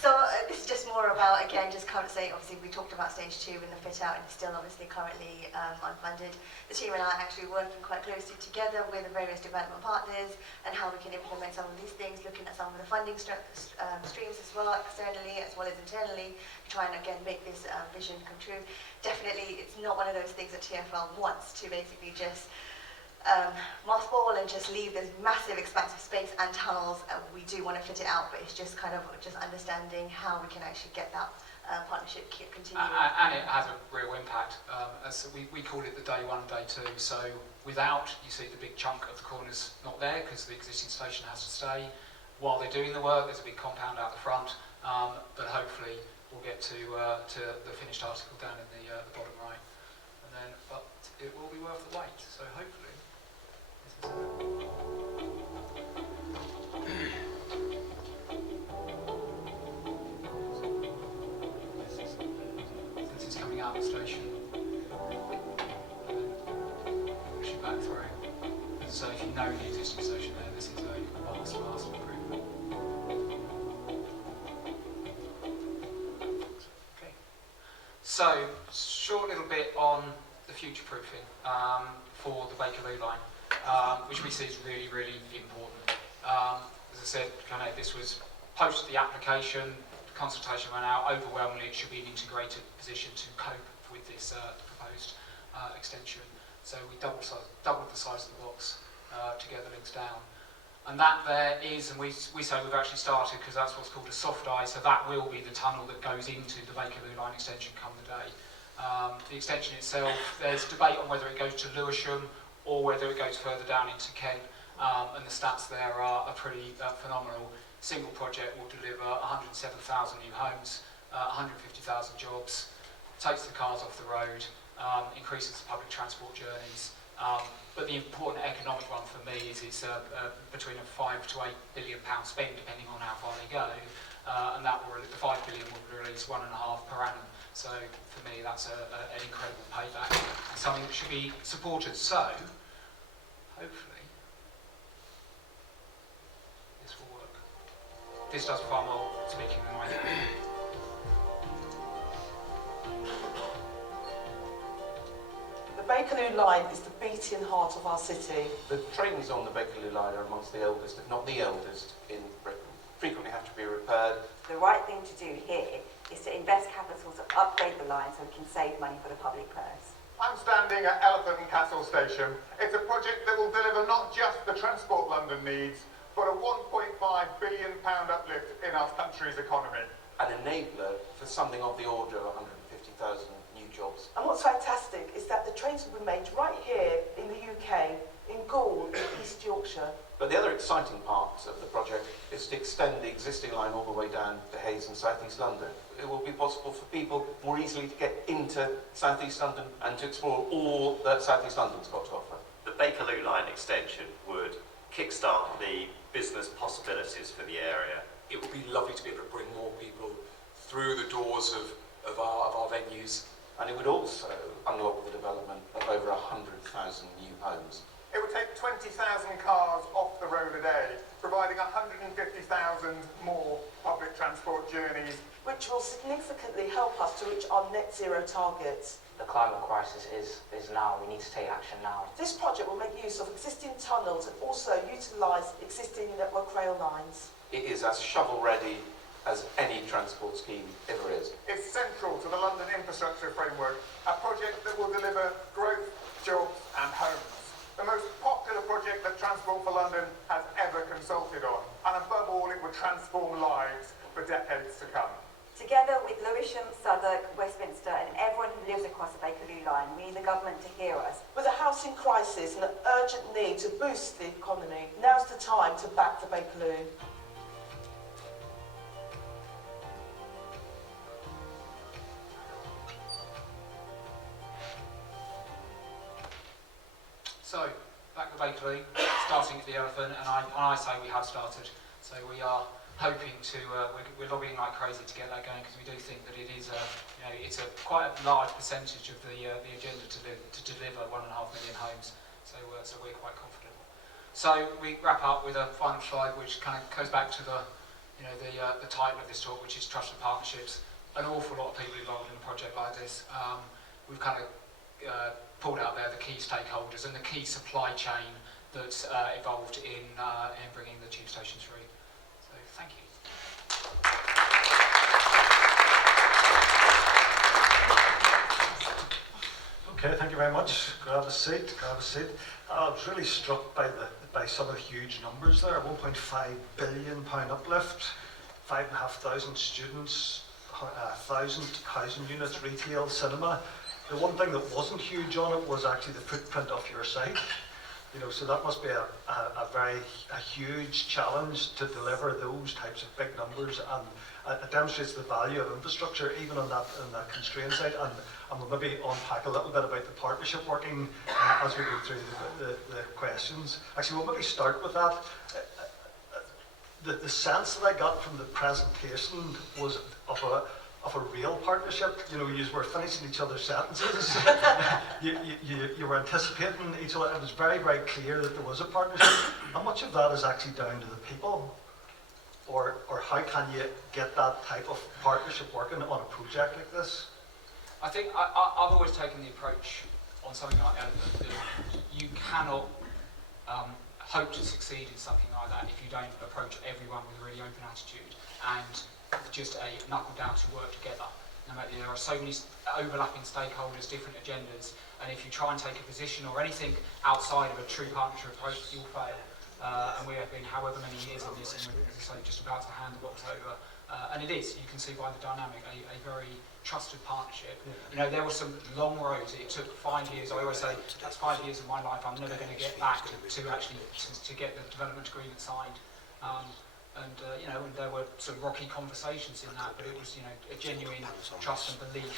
So this is just more about, again, just kind of saying, obviously we talked about stage 2 and the fit out, and it's still obviously currently unfunded. The team and I are actually working quite closely together with the various development partners and how we can implement some of these things, looking at some of the funding streams as well, externally as well as internally, to try and again make this vision come true. Definitely, it's not one of those things that TfL wants to basically just mothball and just leave this massive expansive space and tunnels. We do want to fit it out, but it's just kind of just understanding how we can actually get that partnership continuing. And it has a real impact. As we call it the day 1 and day 2. So without, you see the big chunk of the corners not there because the existing station has to stay. While they're doing the work, there's a big compound out the front, but hopefully we'll get to the finished article down in the bottom right. And then, but it will be worth the wait. So hopefully. Since it's coming out of the station, push it back through. So if you know the existing station there, this is a vast improvement. Okay. So, short little bit on the future proofing for the Bakerloo line. Which we see is really, really important. As I said, this was post the application, the consultation went out, overwhelmingly it should be an integrated position to cope with this proposed extension. So we doubled the size of the box to get the links down. And that there is, and we say we've actually started because that's what's called a soft eye, so that will be the tunnel that goes into the Bakerloo line extension come the day. The extension itself, there's debate on whether it goes to Lewisham or whether it goes further down into Kent, and the stats there are pretty phenomenal. Single project will deliver 107,000 new homes, 150,000 jobs, takes the cars off the road, increases the public transport journeys. But the important economic one for me is it's between a £5 to £8 billion spend, depending on how far they go, and that will, the £5 billion will release 1.5 per annum. So for me, that's an incredible payback and something that should be supported. So hopefully this will work. This does far more speaking than I do. The Bakerloo line is the beating heart of our city. The trains on the Bakerloo line are amongst the oldest, if not the eldest, in Britain. Frequently have to be repaired. The right thing to do here is to invest capital to upgrade the line so we can save money for the public purse. I'm standing at Elephant and Castle Station. It's a project that will deliver not just the Transport London needs, but a £1.5 billion uplift in our country's economy. An enabler for something of the order of 150,000 new jobs. And what's fantastic is that the trains will be made right here in the UK, in Gaul, in East Yorkshire. But the other exciting part of the project is to extend the existing line all the way down to Hayes and South East London. It will be possible for people more easily to get into South East London and to explore all that South East London's got to offer. The Bakerloo line extension would kickstart the business possibilities for the area. It would be lovely to be able to bring more people through the doors of our venues. And it would also unlock the development of over 100,000 new homes. It would take 20,000 cars off the road a day, providing 150,000 more public transport journeys. Which will significantly help us to reach our net zero targets. The climate crisis is now. We need to take action now. This project will make use of existing tunnels and also utilise existing network rail lines. It is as shovel-ready as any transport scheme ever is. It's central to the London infrastructure framework, a project that will deliver growth, jobs and homes. The most popular project that Transport for London has ever consulted on, and above all it would transform lives for decades to come. Together with Lewisham, Southwark, Westminster and everyone who lives across the Bakerloo line, we need the government to hear us. With a housing crisis and an urgent need to boost the economy, now's the time to back the Bakerloo. So, back to Bakerloo, starting at the Elephant, and I say we have started. So we are hoping to, we're lobbying like crazy to get that going because we do think that it is it's a quite a large percentage of the agenda to deliver 1.5 million homes. So we're quite confident. So we wrap up with a final slide which kind of goes back to the the title of this talk, which is Trusted Partnerships. An awful lot of people involved in a project like this. We've kind of pulled out there the key stakeholders and the key supply chain that's involved in bringing the tube station through. So thank you. Okay, thank you very much. Grab a seat, grab a seat. I was really struck by some of the huge numbers there. £1.5 billion uplift, 5,500 students, 1,000 housing units, retail, cinema. The one thing that wasn't huge on it was actually the footprint of your site. So that must be a huge challenge to deliver those types of big numbers, and it demonstrates the value of infrastructure even on that constrained site. And we'll maybe unpack a little bit about the partnership working as we go through the questions. Actually, we'll maybe start with that. The sense that I got from the presentation was of a real partnership. You were finishing each other's sentences. you were anticipating each other. It was very, very clear that there was a partnership. How much of that is actually down to the people? Or how can you get that type of partnership working on a project like this? I think I've always taken the approach on something like Elephant that you cannot hope to succeed in something like that if you don't approach everyone with a really open attitude and just a knuckle down to work together. There are so many overlapping stakeholders, different agendas, and if you try and take a position or anything outside of a true partnership approach, you'll fail. And we have been however many years in this, and we're, as I say, just about to hand the box over. And it is, you can see by the dynamic, a very trusted partnership. There were some long roads. It took 5 years. I always say, that's 5 years of my life. I'm never going to get back to get the development agreement signed. And there were some rocky conversations in that, but it was, a genuine trust and belief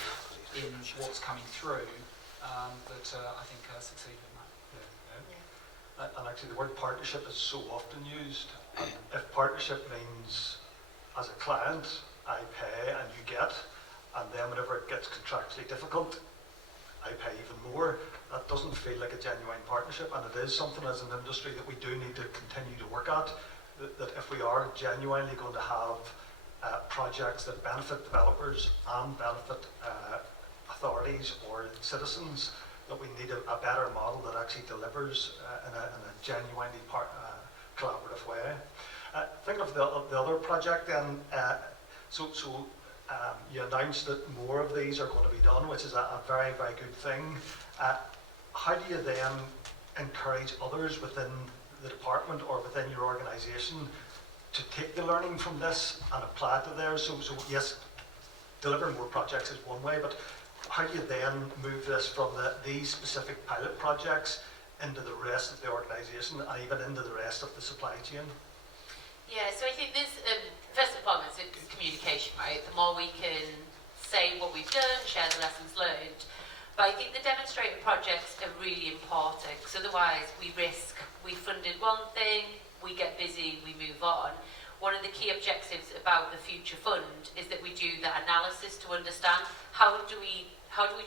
in what's coming through that I think succeeded in that. And actually, the word partnership is so often used. And if partnership means, as a client, I pay and you get, and then whenever it gets contractually difficult, I pay even more, that doesn't feel like a genuine partnership, and it is something as an industry that we do need to continue to work at, that if we are genuinely going to have projects that benefit developers and benefit authorities or citizens, that we need a better model that actually delivers in a genuinely collaborative way. Thinking of the other project then, you announced that more of these are going to be done, which is a very, very good thing. How do you then encourage others within the department or within your organisation to take the learning from this and apply it to theirs? So yes, delivering more projects is one way, but how do you then move this from these specific pilot projects into the rest of the organisation and even into the rest of the supply chain? Yeah, so I think this, first and foremost, it's communication, right? The more we can say what we've done, share the lessons learned. But I think the demonstrator projects are really important, because otherwise we funded one thing, we get busy, we move on. One of the key objectives about the Future Fund is that we do that analysis to understand how do we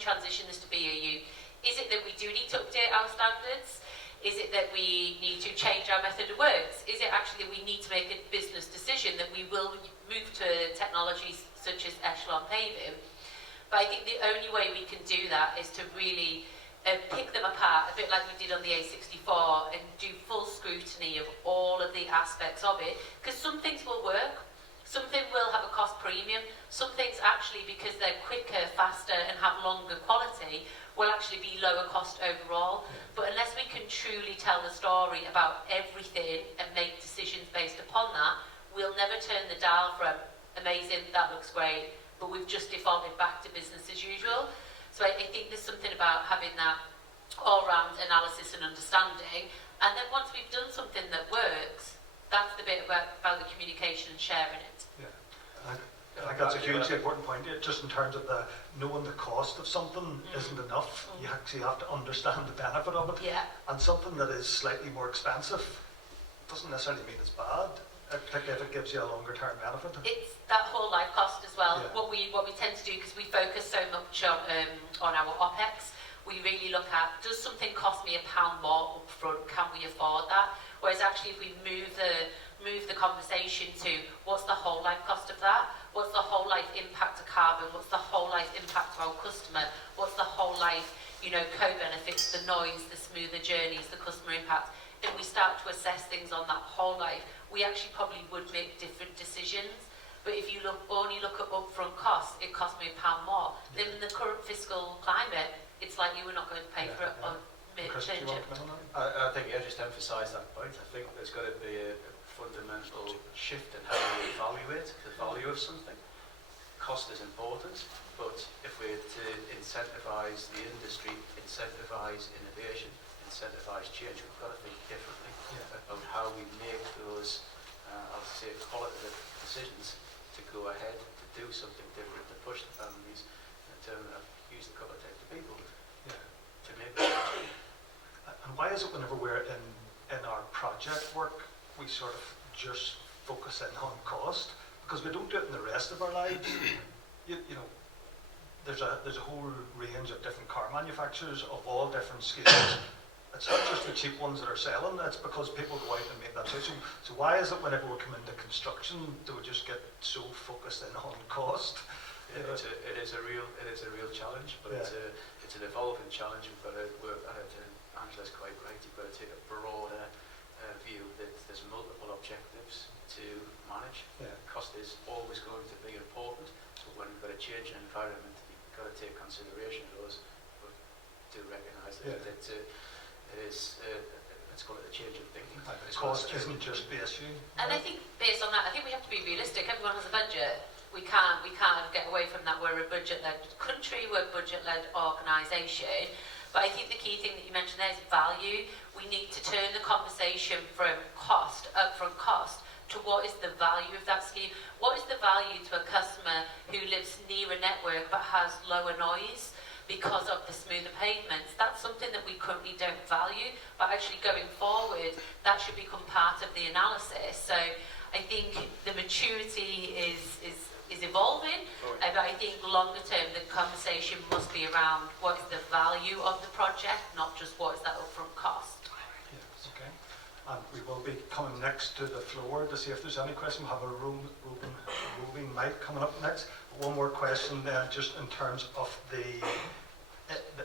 transition this to BAU. Is it that we do need to update our standards? Is it that we need to change our method of works? Is it actually that we need to make a business decision that we will move to technologies such as echelon paving? But I think the only way we can do that is to really pick them apart, a bit like we did on the A64, and do full scrutiny of all of the aspects of it, because some things will work, something will have a cost premium, some things actually, because they're quicker, faster, and have longer quality, will actually be lower cost overall. But unless we can truly tell the story about everything and make decisions based upon that, we'll never turn the dial from amazing, that looks great, but we've just defaulted back to business as usual. So I think there's something about having that all-round analysis and understanding, and then once we've done something that works, that's the bit about the communication and sharing it. Yeah. I think that's a hugely important point, just in terms of knowing the cost of something isn't enough. You actually have to understand the benefit of it. Yeah. And something that is slightly more expensive doesn't necessarily mean it's bad, particularly if it gives you a longer term benefit. It's that whole life cost as well. Yeah. What we tend to do, because we focus so much on our OPEX, we really look at, does something cost me £1 more up front? Can we afford that? Whereas actually if we move the conversation to what's the whole life cost of that, what's the whole life impact of carbon, what's the whole life impact of our customer, what's the whole life, co-benefits, the noise, the smoother journeys, the customer impact, and we start to assess things on that whole life, we actually probably would make different decisions. But if you only look at upfront costs, it cost me £1 more. Then in the current fiscal climate, it's like you were not going to pay for it or make Chris, do you change want it. to comment on that? I think just emphasise that point. I think there's got to be a fundamental shift in how we evaluate the value of something. Cost is important, but if we're to incentivise the industry, incentivise innovation, incentivise change, we've got to think differently about how we make those, I'll say, qualitative decisions to go ahead, to do something different, to push the boundaries, to use the cover type of people to make it. And why is it whenever we're in our project work, we sort of just focus in on cost? Because we don't do it in the rest of our lives. There's a whole range of different car manufacturers of all different scales. It's not just the cheap ones that are selling, it's because people go out and make that choice. So why is it whenever we come into construction, do we just get so focused in on cost? It is a real challenge, but it's an evolving challenge. We've got to work at it, and Angela's quite right, you've got to take a broader view that there's multiple objectives to manage. Cost is always going to be important, but when we've got to change an environment, you've got to take consideration of those, but do recognise that it is, let's call it a change of thinking. Cost isn't just the issue. And I think based on that, I think we have to be realistic. Everyone has a budget. We can't get away from that. We're a budget-led country, we're a budget-led organisation. But I think the key thing that you mentioned there is value. We need to turn the conversation from upfront cost, to what is the value of that scheme. What is the value to a customer who lives near a network but has lower noise because of the smoother pavements? That's something that we currently don't value, but actually going forward, that should become part of the analysis. So I think the maturity is evolving, but I think longer term the conversation must be around what is the value of the project, not just what is that upfront cost. Yes, okay. And we will be coming next to the floor to see if there's any question. We'll have a roving mic coming up next. One more question then, just in terms of the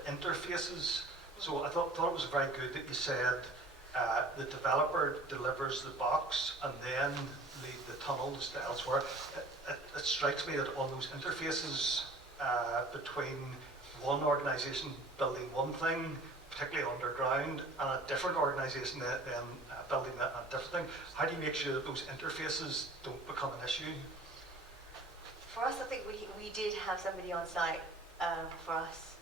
interfaces. So I thought it was very good that you said the developer delivers the box and then lead the tunnels to elsewhere. It strikes me that on those interfaces between one organisation building one thing, particularly underground, and a different organisation then building a different thing, how do you make sure that those interfaces don't become an issue? For us, I think we did have somebody on site for us,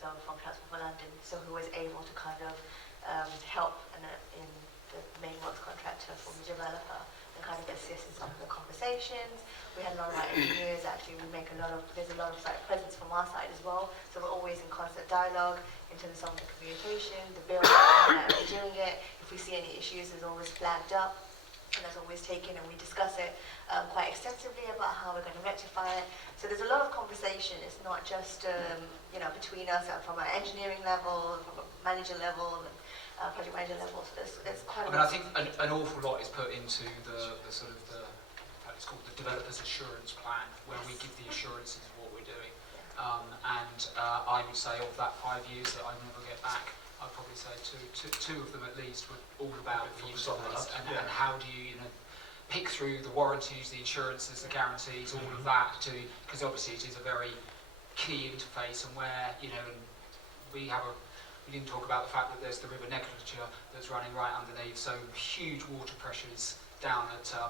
so from Transport for London, so who was able to kind of help in the main works contractor from the developer and kind of assist in some of the conversations. We had a lot of our engineers, actually, there's a lot of site presence from our side as well, so we're always in constant dialogue in terms of some of the communication, the build, and we're doing it. If we see any issues, there's always flagged up, and that's always taken, and we discuss it quite extensively about how we're going to rectify it. So there's a lot of conversation. It's not just between us from an engineering level, from a manager level, and project manager level. So it's quite. I think an awful lot is put into the sort of it's called the developer's assurance plan, where we give the assurances of what we're doing. I would say of that 5 years that I never get back, I'd probably say two of them at least were all about the interface and how do you pick through the warranties, the insurances, the guarantees, all of that, because obviously it is a very key interface, and where and we didn't talk about the fact that there's the river Negligence that's running right underneath, so huge water pressures down at 5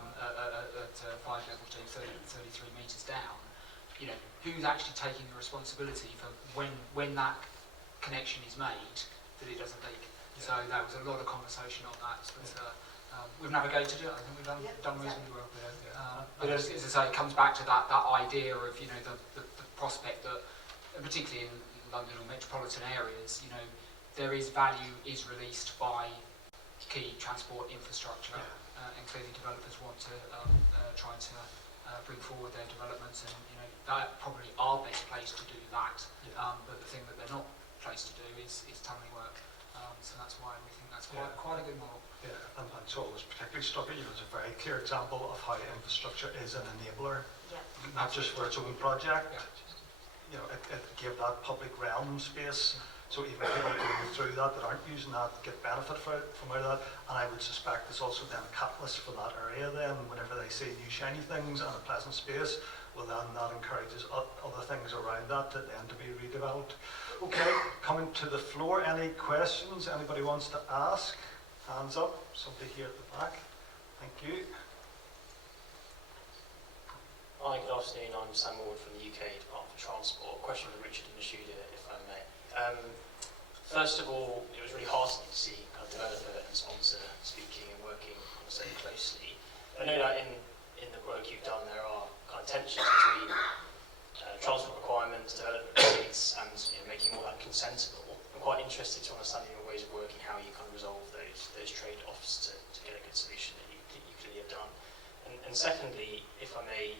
level 2, 33 metres down. Who's actually taking the responsibility for when that connection is made that it doesn't leak? So there was a lot of conversation on that, but we've navigated it. I think we've done reasonably well. But as I say, it comes back to that idea of the prospect that, particularly in London or metropolitan areas, there is value is released by key transport infrastructure, and clearly developers want to try to bring forward their developments, and that probably are best placed to do that. But the thing that they're not placed to do is tunnelling work. So that's why we think that's quite a good model. Yeah. so it was particularly struck at you as a very clear example of how infrastructure is an enabler, Yeah. not just for its own project. Yeah. You know, it gave that public realm space, so even people going through that aren't using that get benefit from out of that. And I would suspect it's also then a catalyst for that area then, whenever they see new shiny things and a pleasant space, well then that encourages other things around that to then to be redeveloped. Okay, coming to the floor, any questions anybody wants to ask? Hands up, somebody here at the back. Thank you. Hi, good afternoon. I'm Sam Ward from the UK Department for Transport. Question for Richard and Mashooda, if I may. First of all, it was really heartening to see kind of developer and sponsor speaking and working so closely. I know that in the work you've done, there are kind of tensions between transport requirements, development needs, and making all that consentable. I'm quite interested to understand your ways of working, how you kind of resolve those trade-offs to get a good solution that you clearly have done. And secondly, if I may,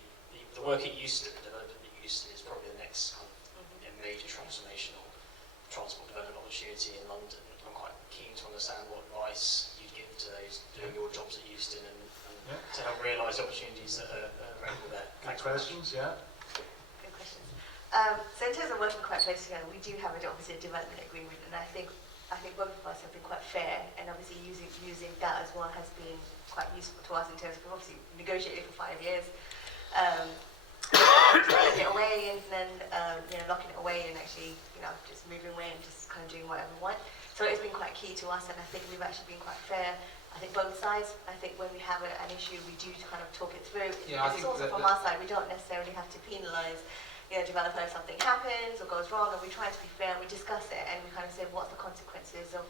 the work at Euston, the development at Euston is probably the next kind of major transformational transport development opportunity in London. I'm quite keen to understand what advice you'd give to those doing your jobs at Euston and to help realise opportunities that are available there. Thanks. Questions, yeah? Good questions. So in terms of working quite closely together, we do have obviously a development agreement, and I think both of us have been quite fair, and obviously using that as well has been quite useful to us in terms of obviously negotiating for 5 years, locking it away and then locking it away and actually just moving away and just kind of doing whatever we want. So it's been quite key to us, and I think we've actually been quite fair. I think both sides. I think when we have an issue, we do kind of talk it through. Yeah, it's also from our side, we don't necessarily have to penalise developer if something happens or goes wrong, and we try to be fair and we discuss it and we kind of say what's the consequences of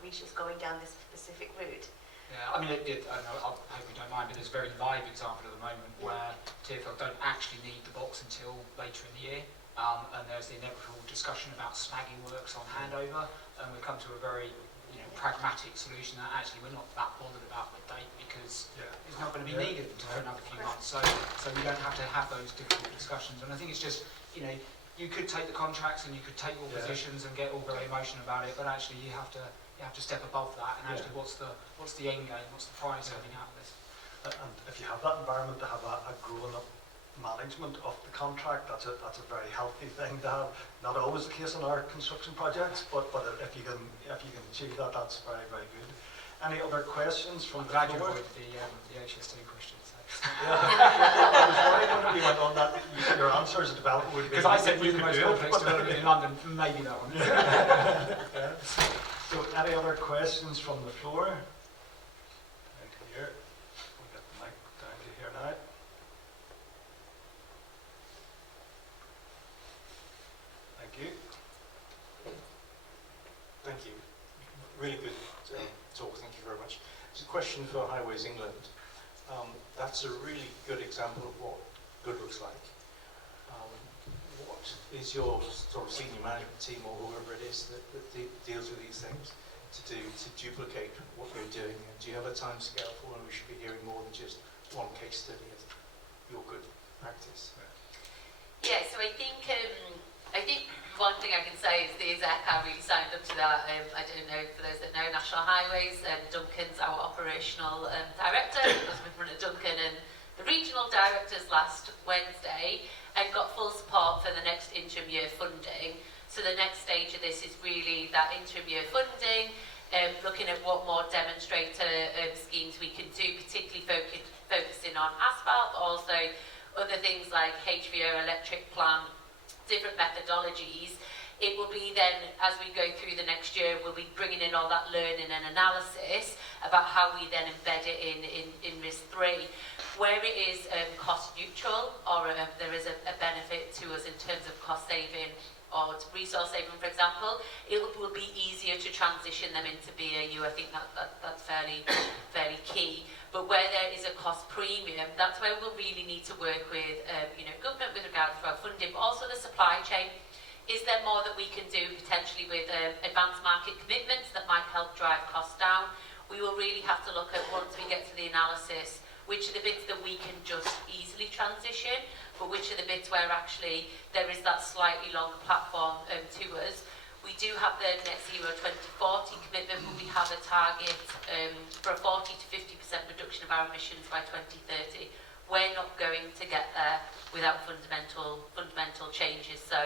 we just going down this specific route. Yeah, I mean, I hope you don't mind, but there's a very live example at the moment where TfL don't actually need the box until later in the year, and there's the inevitable discussion about snagging works on handover, and we come to a very pragmatic solution that actually we're not that bothered about the date because it's not going to be needed for another few months, so we don't have to have those difficult discussions. And I think it's just, you could take the contracts and you could take all positions and get all very emotional about it, but actually you have to step above that and actually what's the end game, what's the prize coming out of this. And if you have that environment to have a grown-up management of the contract, that's a very healthy thing to have. Not always the case in our construction projects, but if you can achieve that, that's very, very good. Any other questions from the glad floor? you avoided the HS2 questions. I was worried when we went on that your answer as a developer would be... Because I said we're the most complex development in London, maybe that one. So any other questions from the floor? Right here. We'll get the mic down to here now. Thank you. Thank you. Really good talk, thank you very much. It's a question for Highways England. That's a really good example of what good looks like. What is your sort of senior management team or whoever it is that deals with these things to duplicate what you're doing? And do you have a time scale for when we should be hearing more than just one case study of your good practice? Yeah, so I think one thing I can say is the exec really signed up to that. I don't know, for those that know National Highways, Duncan's our operational director. I was in front of Duncan and the regional directors last Wednesday and got full support for the next interim year funding. So the next stage of this is really that interim year funding, looking at what more demonstrator schemes we can do, particularly focusing on asphalt, but also other things like HVO, electric plant, different methodologies. It will be then, as we go through the next year, we'll be bringing in all that learning and analysis about how we then embed it in RIS 3. Where it is cost neutral, or there is a benefit to us in terms of cost saving or resource saving, for example, it will be easier to transition them into BAU. I think that's fairly key. But where there is a cost premium, that's where we'll really need to work with government with regard to our funding, but also the supply chain. Is there more that we can do potentially with advanced market commitments that might help drive costs down? We will really have to look at, once we get to the analysis, which are the bits that we can just easily transition, but which are the bits where actually there is that slightly longer platform to us. We do have the net zero 2040 commitment, but we have a target for a 40 to 50% reduction of our emissions by 2030. We're not going to get there without fundamental changes. So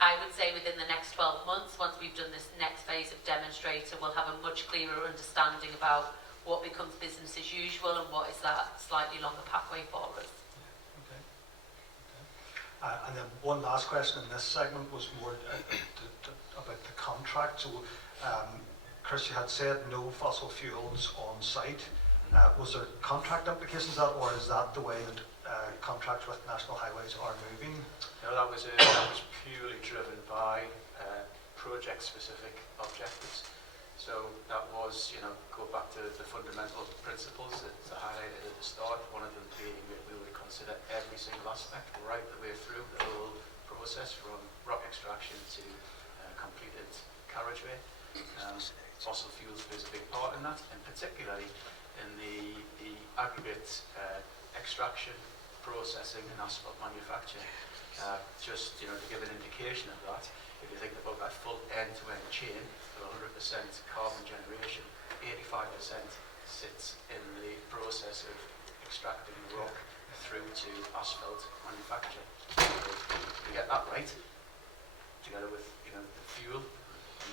I would say within the next 12 months, once we've done this next phase of demonstrator, we'll have a much clearer understanding about what becomes business as usual and what is that slightly longer pathway for us. Okay. And then one last question in this segment was more about the contract. So, Chris, you had said no fossil fuels on site. Was there contract implications of that, or is that the way that contracts with National Highways are moving? No, that was purely driven by project-specific objectives. So that was, go back to the fundamental principles that I highlighted at the start, one of them being that we would consider every single aspect right the way through the whole process, from rock extraction to completed carriageway. Fossil fuels plays a big part in that, and particularly in the aggregate extraction, processing and asphalt manufacture. Just to give an indication of that, if you think about that full end-to-end chain of 100% carbon generation, 85% sits in the process of extracting the rock through to asphalt manufacture. So to get that right, together with the fuel,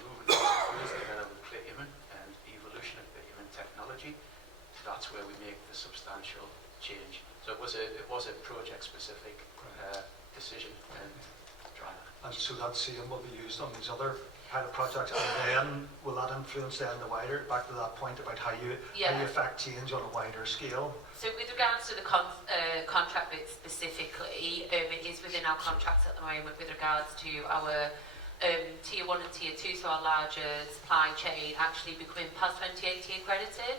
moving fossil fuels together with bitumen and evolution of bitumen technology, that's where we make the substantial change. So it was a project-specific decision and driver. And so that same will be used on these other pilot projects, and then will that influence then the wider, back to that point about how you affect change on a wider scale? So with regards to the contract bit specifically, it is within our contracts at the moment with regards to our Tier 1 and Tier 2, so our larger supply chain actually becoming past 2080 accredited.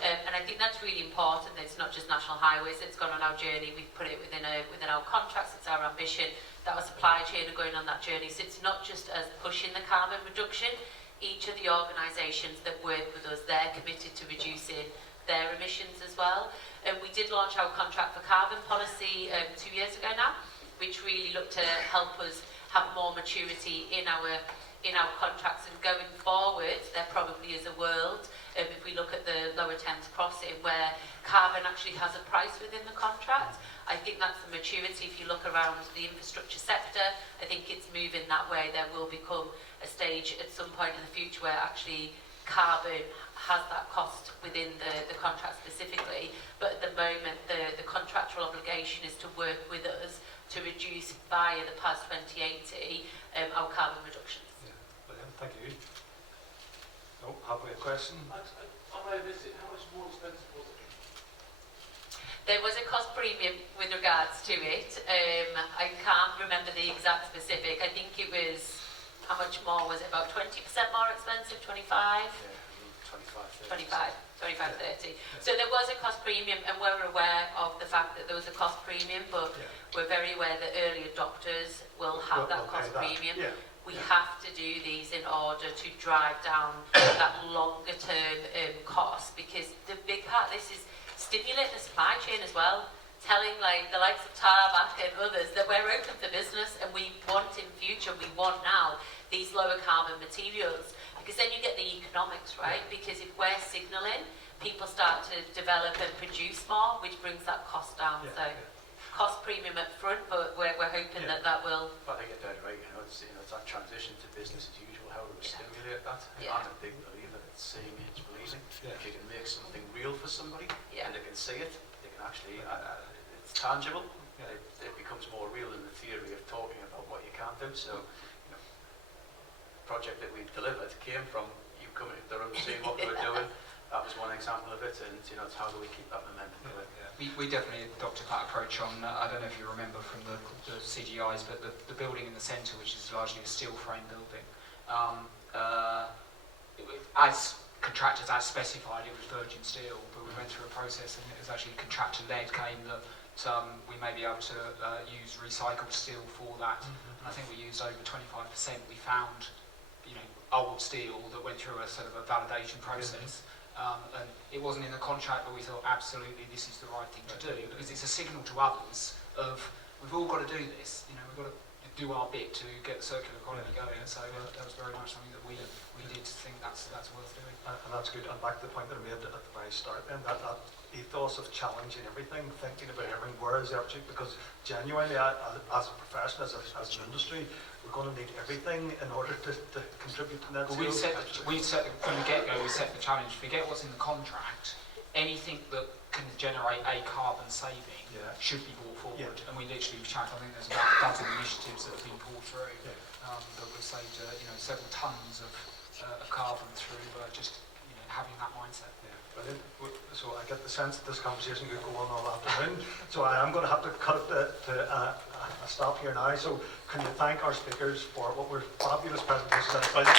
And I think that's really important that it's not just National Highways that's gone on our journey, we've put it within our contracts, it's our ambition that our supply chain are going on that journey. So it's not just us pushing the carbon reduction, each of the organisations that work with us, they're committed to reducing their emissions as well. And we did launch our contract for carbon policy 2 years ago now, which really looked to help us have more maturity in our contracts, and going forward there probably is a world, if we look at the Lower Thames crossing, where carbon actually has a price within the contract. I think that's the maturity. If you look around the infrastructure sector, I think it's moving that way. There will become a stage at some point in the future where actually carbon has that cost within the contract specifically, but at the moment the contractual obligation is to work with us to reduce via the past 2080 our carbon reductions. Yeah, brilliant, thank you. Oh, have we a question? I may have missed it. How much more expensive was it? There was a cost premium with regards to it. I can't remember the exact specific. I think it was, how much more was it? About 20% more expensive? 25? Yeah, 25, 30. So there was a cost premium, and we're aware of the fact that there was a cost premium, but we're very aware that early adopters will have that cost premium. We have to do these in order to drive down that longer term cost, because the big part of this is stimulate the supply chain as well, telling like the likes of Tarmac and others that we're open for business and we want in future, we want now these lower carbon materials, because then you get the economics, right? Because if we're signalling, people start to develop and produce more, which brings that cost down. So cost premium up front, but we're hoping that will. But I think you're dead right. It's that transition to business as usual. How do we stimulate that? I'm a big believer that seeing is believing. If you can make something real for somebody and they can see it, they can actually. It's tangible. It becomes more real than the theory of talking about what you can't do. So, project that we delivered came from you coming to the room, seeing what we were doing. That was one example of it, and it's how do we keep that momentum going? We definitely adopted that approach on, I don't know if you remember from the CGIs, but the building in the centre, which is largely a steel frame building, as contractors, as specified, it was virgin steel, but we went through a process and it was actually contractor-led, came that we may be able to use recycled steel for that. And I think we used over 25%. We found old steel that went through a sort of a validation process. And it wasn't in the contract, but we thought absolutely this is the right thing to do, because it's a signal to others of we've all got to do this. We've got to do our bit to get the circular economy going. So that was very much something that we did think that's worth doing. And that's good. And back to the point that I made at the very start, then that ethos of challenging everything, thinking about everything. Where is the opportunity? Because genuinely, as a profession, as an industry, we're going to need everything in order to contribute to net zero. We set from the get-go. We set the challenge. Forget what's in the contract. Anything that can generate a carbon saving should be brought forward. And we literally tracked. I think there's about a dozen initiatives that have been pulled through that we've saved several tons of carbon through just having that mindset. Brilliant. So I get the sense that this conversation could go on all afternoon. So I am going to have to cut it to a stop here now. So can you thank our speakers for what were fabulous presentations and brilliant